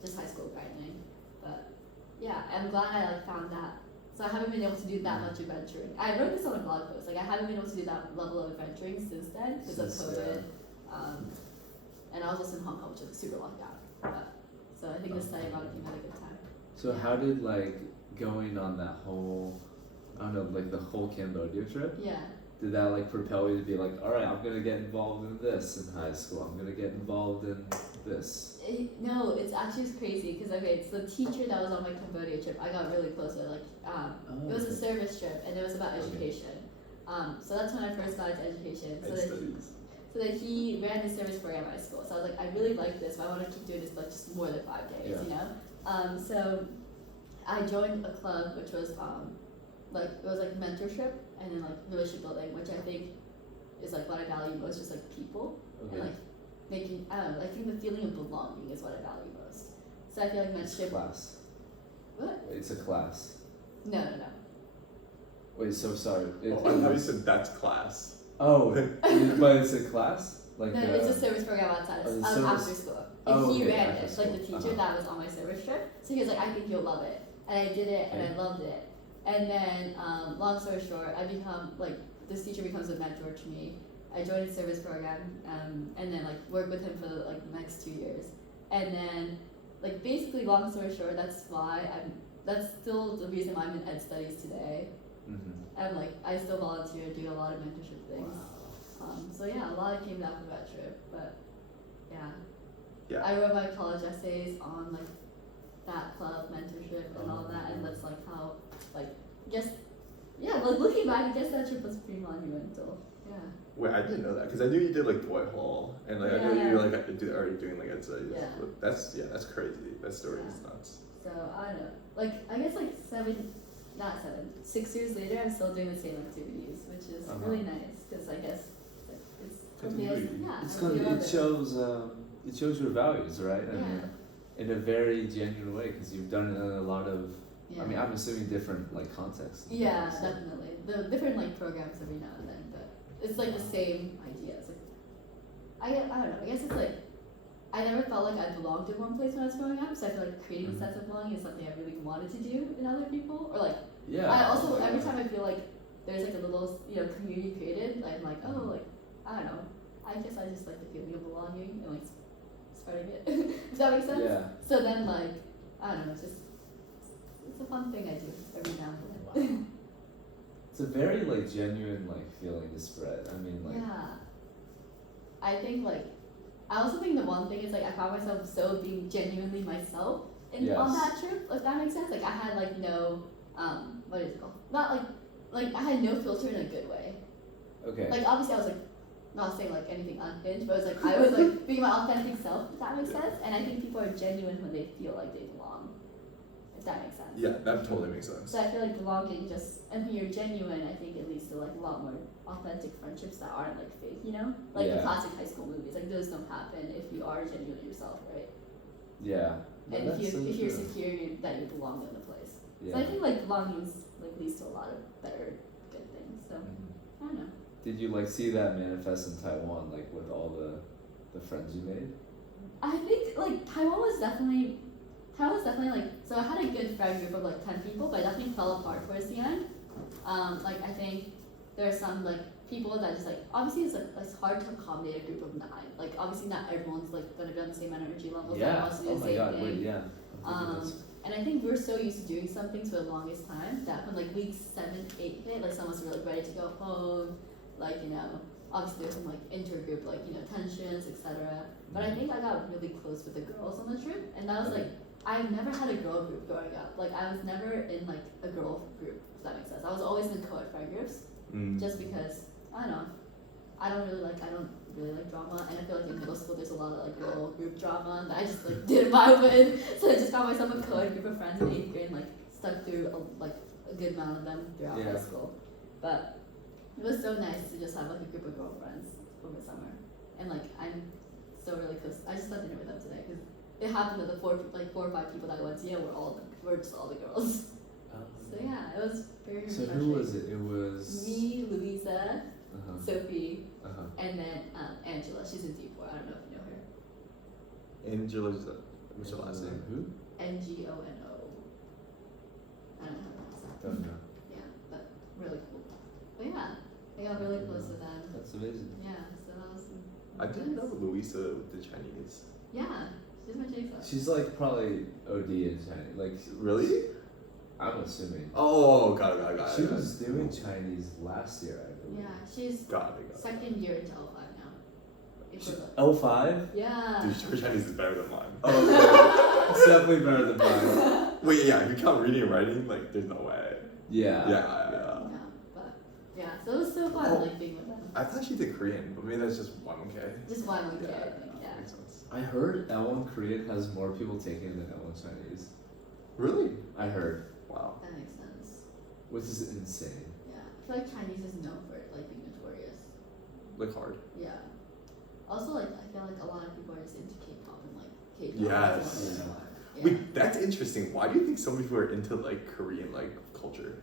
just high school grinding. But yeah, I'm glad I like found that. So I haven't been able to do that much adventuring. I wrote this on a blog post. Like I haven't been able to do that level of adventuring since then because of COVID. And I was also in Hong Kong, which was super locked down. But, so I think this Taiwan team had a good time. So how did like going on that whole, I don't know, like the whole Cambodia trip? Yeah. Did that like propel you to be like, all right, I'm gonna get involved in this in high school. I'm gonna get involved in this. No, it's actually crazy because it's the teacher that was on my Cambodia trip. I got really close with. Like, it was a service trip and it was about education. So that's when I first got into education. So that he ran the service program at my school. So I was like, I really like this, but I want to keep doing this like just more than 5 days, you know. So I joined a club which was like it was like mentorship and then like relationship building, which I think is like what I value most, just like people and like making, I don't know, I think the feeling of belonging is what I value most. So I feel like It's a mentorship. class. What? It's a class. No. Wait, so sorry. Oh, I thought you said that's class. Oh, but it's a class? Like No, it's a service program outside of oh, the after service- school. And Oh, he okay, ran after it, like the school. teacher that was on my service trip. So he was like, I think you'll love it. And I did it and I loved it. And then, long story short, I become like, this teacher becomes a mentor to me. I joined the service program, and then like worked with him for like the next 2 years. And then, like basically, long story short, that's still the reason why I'm in ed studies today. Mm-hmm. And like, I still volunteer, do a lot of mentorship things. So yeah, a lot came down from that trip, but yeah. Yeah. I wrote my college essays on like that club mentorship and all that, and that's like how, like, just yeah. Like looking back, I guess that trip was pretty monumental. Yeah. Wait, I didn't know that because I knew you did like Dwight Hall, and like I knew you were like already doing like ed studies. Yeah. But that's crazy. That story is nuts. So I don't know. Like I guess like 6 years later, I'm still doing the same activities, which is really nice because I guess like, it's Continuity. yeah. It's I good. really love It shows your values, right? I Yeah. mean, in a very genuine way, because you've done it in a lot of. Yeah. I mean, I'm assuming different like contexts. Yeah, So- definitely. The different like programs every now and then, but it's like the same idea. It's like I don't know. I guess it's like I never felt like I belonged in one place when I was growing up, so I feel like creating a sense of belonging is something I really wanted to do in other people. Or like Yeah. I also every time I feel like there's like a little community created, I'm like like I don't know. I guess I just like the feeling of belonging and like spreading it. Does that make sense? Yeah. So then like I don't know, it's a fun thing I do every now and then. It's a very like genuine like feeling to spread. I mean like. Yeah. I think like I also think the one thing is like I found myself so being genuinely myself on Yes. that trip, if that makes sense. Like I had like no what is it called? Not like I had no filter in a good way. Okay. Like obviously I was like not saying like anything unhinged, but it was like I was like being my authentic self, if that makes sense. And I think people are genuine when they feel like they belong. If that makes sense. Yeah, that totally makes sense. So I feel like belonging and when you're genuine, I think it leads to like a lot more authentic friendships that aren't like fake, Like the Yeah. classic high school movies, like those don't happen if you are genuine yourself, right? Yeah. No, And that's if so you're true. secure that you belong in a place. Yeah. So I think like belonging like leads to a lot of better good things. So Mhm. I don't know. Did you like see that manifest in Taiwan, like with all the friends you made? I think like Taiwan was definitely like, so I had a good friend group of like 10 people, but it definitely fell apart towards the end. Like I think there are some like people that just like obviously it's hard to accommodate a group of 9. Like obviously not everyone's like gonna be on the same energy level. Yeah. That wants to do Oh the my same God. thing. Wait. Yeah. I'm thinking that's- And I think we're so used to doing something for the longest time that when like week 7, 8 hit, like someone's really ready to go home, like obviously there's some like intergroup like tensions, etc. But I think I got really close with the girls on the trip, and that was like I've never had a girl group growing up. Like I was never in like a girl group, if that makes sense. I was always in co-ed friend groups, just because I don't know. I don't really like drama, and I feel like in middle school there's a lot of like girl group drama that I just like didn't vibe with. So I just found myself a co-ed group of friends in 8th grade, and like stuck through a good amount of them throughout high school. But it was so nice to just have like a group of girlfriends over summer, and like I'm so really close. I just had dinner with them today because it happened that the 4 or 5 people that I went to were just all the girls. So yeah, it was very So refreshing. who was it? It was Me, Louisa, Uh-huh. Sophie, Uh-huh. and then Angela. She's in D4. I don't know if you know her. Angela's what's your last name? Who? Ngono. I don't know how to pronounce Don't know. it. Yeah, but really cool. But yeah, I got really close to them. That's amazing. Yeah, so that was. I didn't know Louisa with the Chinese. Yeah, she's my Jason. She's like probably OD in Chinese. Like Really? I'm assuming. Oh, got it. She was doing Chinese last year, I believe. Yeah, she's Got it. second year into L5 now. Equivalent. L5? Yeah. Dude, her Chinese is better than mine. Oh, it's definitely better than mine. Wait, yeah, if you count reading and writing, like, there's no way. Yeah. Yeah. But yeah, so it was so fun like being with them. I thought she did Korean, but maybe that's just 1K. Just one week, Yeah, I think. Yeah. makes sense. I heard L1 Korean has more people taking it than L1 Chinese. Really? I heard, Wow. That makes sense. which is insane. Yeah, I feel like Chinese is known for like being notorious. Like hard. Yeah. Also, like, I feel like a lot of people are just into K-pop and like K-pop. Yes. is Yeah. what they are. Yeah. Wait, that's interesting. Why do you think so many people are into like Korean like culture?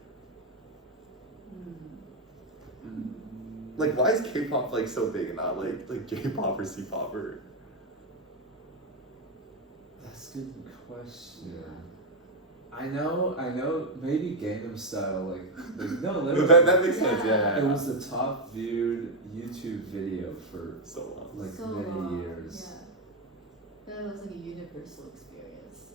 Like, why is K-pop like so big and not like J-pop or C-pop or? That's a good question. I know. Maybe Gangnam Style, like no, No, literally, that makes sense. Yeah. Yeah. it was the top viewed YouTube video for so long. like So many long, years. Yeah. That was like a universal experience.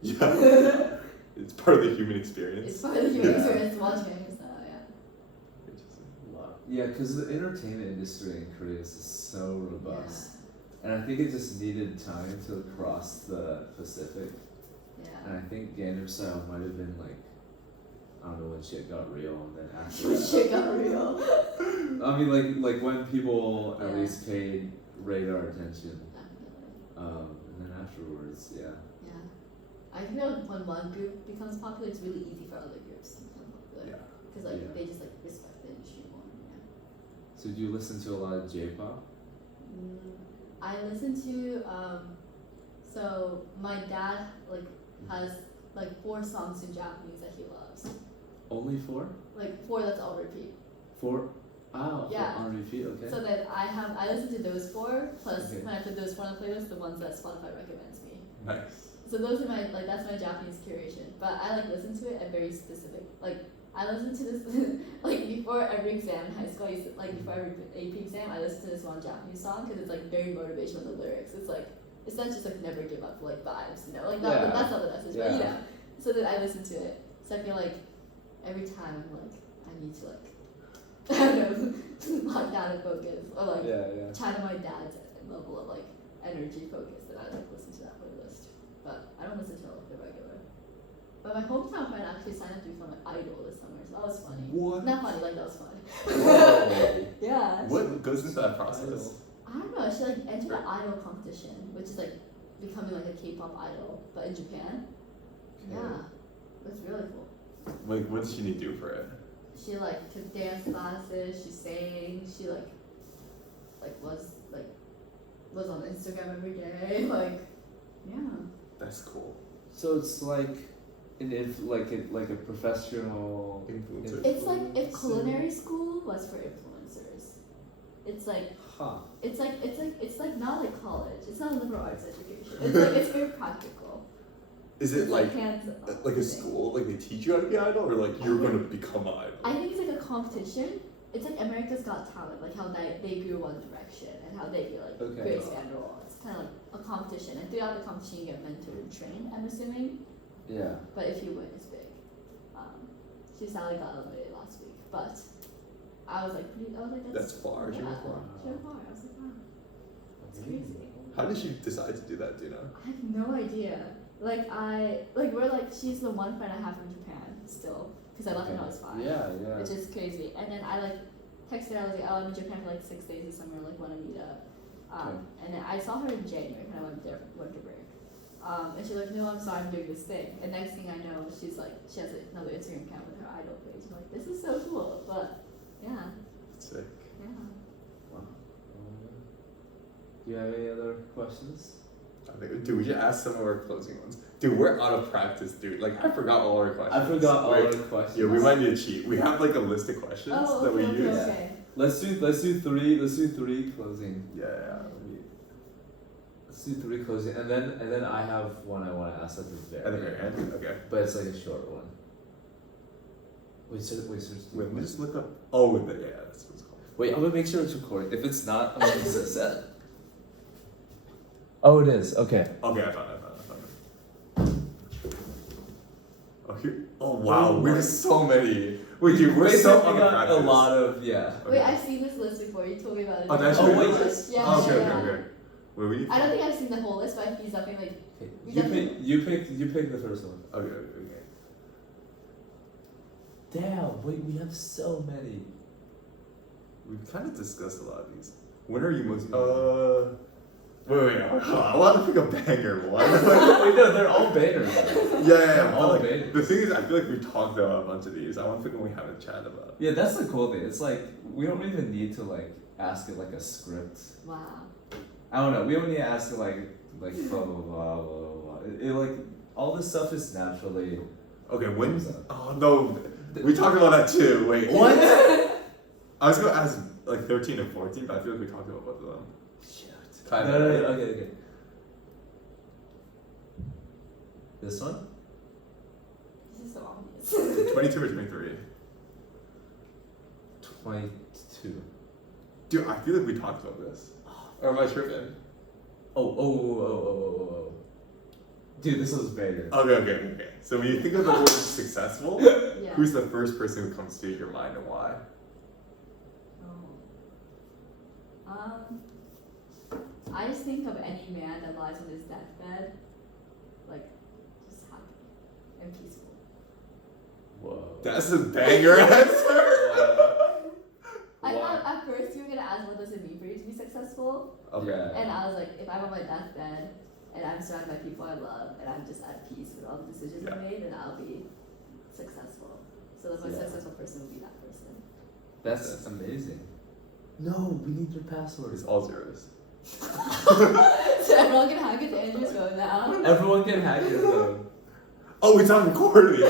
Yeah. It's part of the human experience. It's part of the human Yeah. experience watching Gangnam Style, yeah. Interesting. Wow. Yeah, because the entertainment industry in Korea is just so robust, and I think it just needed time to cross the Pacific. Yeah. And I think Gangnam Style might have been like, I don't know, when shit got real, and then after When that, shit got real. I mean, like when people at Yeah. least paid radar attention, Definitely. and then afterwards, yeah. Yeah. I think that when one group becomes popular, it's really easy for other groups to become popular. Yeah. Because like Yeah. they just like respect the industry more. Yeah. So do you listen to a lot of J-pop? I listen to so my dad like has like 4 songs in Japanese that he loves. Only 4? Like 4 that's all repeat. 4? Oh, Yeah. on repeat. Okay. So that I listen to those 4 plus Okay. when I put those 4 on the playlist, the ones that Spotify recommends me. Nice. So those are my like that's my Japanese curation. But I like listen to it at very specific like I listen to this like before every exam in high school. I used to, like before every AP exam, I listen to this one Japanese song because it's like very motivational. The lyrics, it's like it's not just like never give up like vibes, you know, like not, Yeah. that's not the message, but you Yeah. know. So then I listen to it. So I feel like every time I'm like I need to like I don't know lock down and focus or like yeah. channel my dad's level of like energy focus, and I like listen to that playlist. But I don't listen to it like the regular. But my hometown friend actually signed up to become an idol this summer, so that was funny. What? Not funny, like that was fun. Whoa. Yeah. What goes into that process? I don't know. She like entered an idol competition, which is like becoming like a K-pop idol, but in Japan. Okay. Yeah, it's really cool. Like, what does she need to do for it? She like took dance classes. She sang. She like was on Instagram every day. Like, yeah. That's cool. So it's like like a professional Influencer. It's like if influencer? culinary school was for influencers. It's like Huh. it's like not like college. It's not a liberal arts education. It's like it's very practical. Is it It's like hands like a school? Like they teach you how to be idol, or like you're going to become an idol? I think it's like a competition. It's like America's Got Talent, like how they grew One Direction and how they feel like Okay. Grace Van Roll. It's kind of like a competition, and throughout the competition you get mentored and trained. I'm assuming, Yeah. but if you win, it's big. She sadly got eliminated last week, but I was like, That's far. Yeah, She went far. she went far. I was like, wow, that's crazy. How did she decide to do that? Do you know? I have no idea. She's the one friend I have from Japan still, because I left when I was 5. Yeah. Which is crazy. And then I like texted her, I was like, oh, I'm in Japan for like 6 days this summer, like wanna meet up. Okay. And then I saw her in January when I went there for winter break. And she's like, no, I'm sorry, I'm doing this thing. And next thing I know, she's like, she has another Instagram account with her idol page. I'm like, this is so cool. But yeah, Sick. yeah. Wow. Do you have any other questions? I think, dude, we should ask some of our closing ones. Dude, we're out of practice, dude. Like, I forgot all our questions. I forgot all Wait, our questions. Yeah, we might need to cheat. We have like a list of questions Oh, that we okay, use. okay. Let's do 3. Let's do 3 closing. Yeah. Let's do 3 closing, and then I have one I want to ask at the very At the very end. Okay. but it's like a short one. Wait, search. Wait, let me just look up. Oh, yeah, that's what it's called. Wait, I'm gonna make sure it's recording. If it's not, I'm gonna just set. Oh, it is. Okay. Okay, I found it. Oh, here. Oh, wow. We have so many. Wait, dude, we're so Basically on got practice. a lot of yeah. Wait, I've seen this list before. You told me about it. Oh, that's Oh, your wait, list? Yeah, Oh, okay, yeah. okay. Wait, we need. I don't think I've seen the whole list, but I've used something like. Okay. You pick the first one. Okay. Damn. Wait, we have so many. We've kind of discussed a lot of these. When are you most? Wait. Hold on. I want to pick a banger one. Wait, no, they're all bangers. Yeah. All But, like, bangers. the thing is, I feel like we've talked about a bunch of these. I want to pick one we haven't chatted about. Yeah, that's the cool thing. It's like we don't even need to like ask it like a script. Wow. I don't know. We don't need to ask like blah blah blah blah blah. It like all this stuff is naturally. Okay, when? Oh no, we talked about that too. Wait, What? I was gonna ask like 13 and 14, but I feel like we talked about both of them. Shit. Kind No, of. no, right? no, okay. This one? This is so obvious. 22 or 23? 22. Dude, I feel like we talked about this. Or am I tripping? Oh. Dude, this was better. Okay. So when you think of the word successful, Yeah. who's the first person who comes to your mind and why? I just think of any man that lies on his deathbed, like, just happy and peaceful. Whoa. That's a banger answer. I Wow. thought at first you were gonna ask what does it mean for you to be successful, Okay. and I was like, if I'm on my deathbed and I'm surrounded by people I love and I'm just at peace with all the decisions I made, then I'll be successful. So the most Yeah. successful person would be that person. That's amazing. No, we need your password. It's all zeros. So everyone can hack into Andrew's phone now. Everyone can hack your phone. Oh, it's on recording.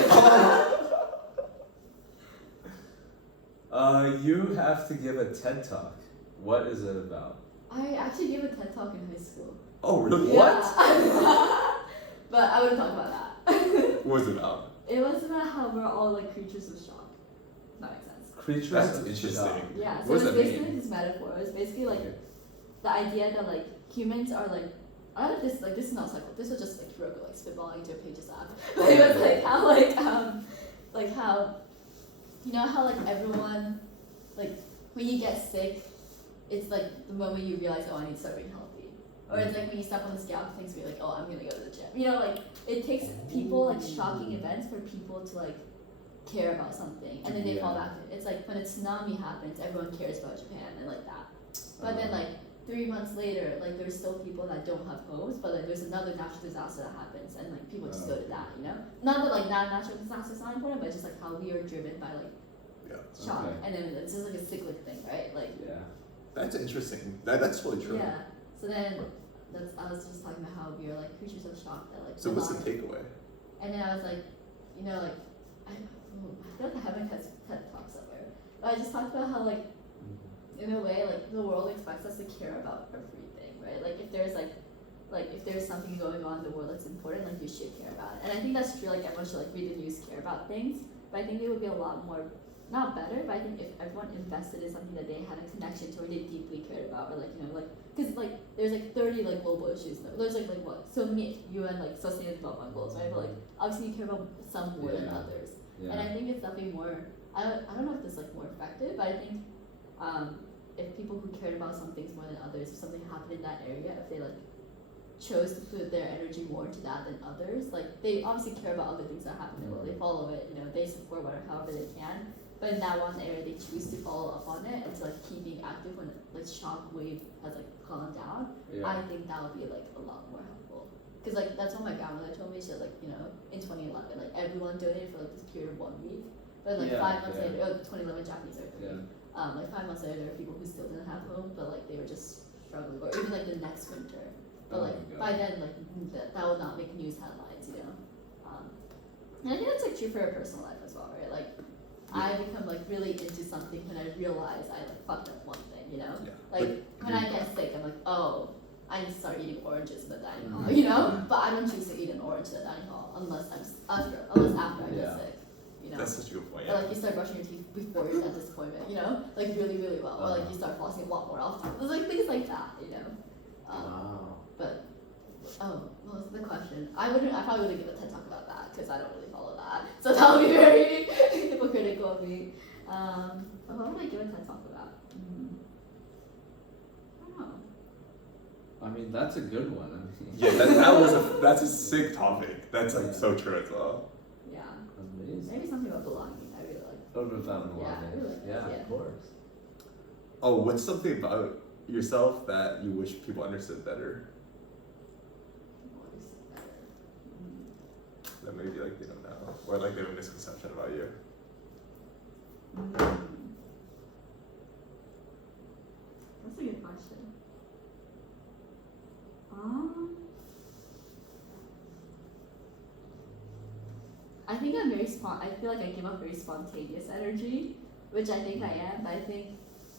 You have to give a TED talk. What is it about? I actually gave a TED talk in high school. Oh, really? Yeah. But I wouldn't talk about that. What was it about? It was about how we're all like creatures of shock. That makes sense. Creatures That's of interesting. shock. Yeah, What so does it's that basically mean? this metaphor. It's basically like Okay. the idea that like humans are like, I don't know if this is not cycle. This was just like Hiroko like spitballing into a pages app. But it was like how how you know how like everyone like when you get sick, it's like the moment you realize, oh, I need to start being healthy. Or it's like when you step on the scale, things be like, oh, I'm gonna go to the gym. You know, like it takes people like shocking events for people to like care about something, and then they fall back to it. It's like when a tsunami happens, everyone cares about Japan and like that. But then like 3 months later, like there's still people that don't have homes, but like there's another natural disaster that happens, and like people just go to that. You know, not that like that natural disaster is not important, but it's just like how we are driven by like shock, Okay. and then it's just like a cyclic thing, right? Like Yeah. That's interesting. That's totally true. yeah. So then I was just talking about how we are like creatures of shock that like. So what's the rely- takeaway? And then I was like, you know, like I feel like I have my TED talk somewhere. But I just talked about how like in a way like the world expects us to care about everything, right? Like if there's if there's something going on in the world that's important, like you should care about it. And I think that's true. Like everyone should like read the news, care about things. But I think it would be a lot more. Not better, but I think if everyone invested in something that they had a connection to or they deeply cared about, or like, you know, like, because like there's like 30 like global issues now. There's like what so many UN like sustainable development goals, right? But like obviously you care about some more than others, and I think it's definitely more. I don't know if this is like more effective, but I think if people who cared about some things more than others, if something happened in that area, if they like chose to put their energy more into that than others, like they obviously care about other things that happen in the world. They follow it, you know, they support whatever however they can. But in that one area, they choose to follow up on it and to like keep being active when like shock wave has like calmed down. Yeah. I think that would be like a lot more helpful. Cause like that's what my grandmother told me. She was like, you know, in 2011, like everyone donated for like this period of 1 week, but like 5 months later, 2011 Japanese earthquake. Like 5 months later, there were people who still didn't have homes, but like they were just struggling, or even like the next winter. But like by then, like that will not make news headlines, you know. And I think that's like true for your personal life as well, right? Like. I become like really into something when I realize I like fucked up one thing, you know? Yeah. Like when I get sick, I'm like, oh, I need to start eating oranges in the dining hall, you know? But I don't choose to eat an orange in the dining hall unless after I get sick, you know? That's such a good point. Or like you start brushing your teeth before your dentist appointment, you know? Like really, really well. Or like you start flossing a lot more often. There's like things like that, you know? Wow. But what was the question? I probably wouldn't give a TED talk about that because I don't really follow that. So that would be very hypocritical of me. But what would I give a TED talk about? I don't know. I mean, that's a good one. I mean, Yeah, that's a sick topic. That's like so true as well. Yeah. amazing. Maybe something about belonging. I really like. Overfound Yeah, I really like that. Yeah, of course. Oh, what's something about yourself that you wish people understood better? That maybe like they don't know, or like they have a misconception about you. That's a good question. I think I'm very I feel like I give off very spontaneous energy, which I think I am, but I think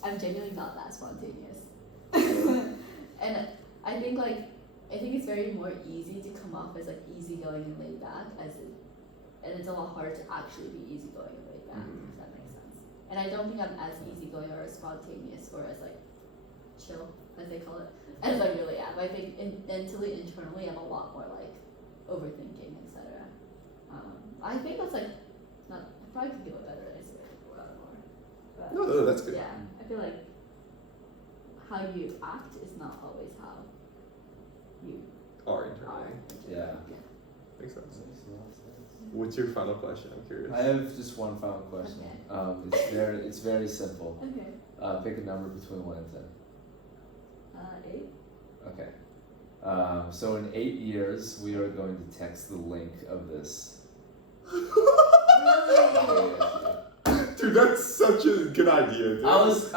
I'm genuinely not that spontaneous. And I think it's very more easy to come off as like easygoing and laid back and it's a lot harder to actually be easygoing and laid back, if that makes sense. And I don't think I'm as easygoing or as spontaneous or as like chill, as they call it, as I really am. I think mentally, internally, I'm a lot more like overthinking, etc. I think that's like not. I probably could do it better than I say it a lot more. But No, that's good. yeah, I feel like how you act is not always how you Are are. internally. Yeah. Makes sense. Makes a lot of sense. What's your final question? I'm curious. I have just one final question. Okay. It's very simple. Okay. Pick a number between 1 and 10. 8. Okay. So in 8 years, we are going to text the link of this. Really? Dude, that's such a good idea, dude. I was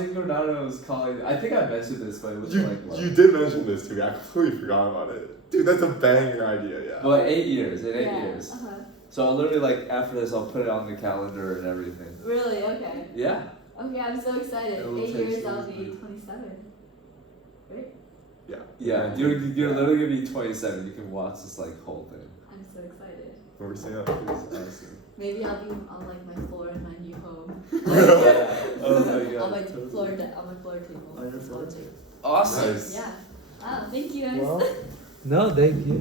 in Granada. I was calling. I think I mentioned this, but it was like what? You did mention this to me. I completely forgot about it. Dude, that's a banger idea, yeah. But 8 years. In 8 Yeah, years. Uh-huh. So I'll literally like after this, I'll put it on the calendar and everything. Really? Okay. Yeah. Okay, I'm so excited. It will 8 take years, I'll seriously. be 27. Right? Yeah. Yeah. You're literally gonna be 27. You can watch this like whole thing. I'm so excited. What were you saying? Awesome. Maybe I'll be on like my floor in my new home. Oh my god. on my totally. floor table. On your floor? Watching. Awesome. Nice. Yeah. Wow, thank you guys. Well, no, thank you.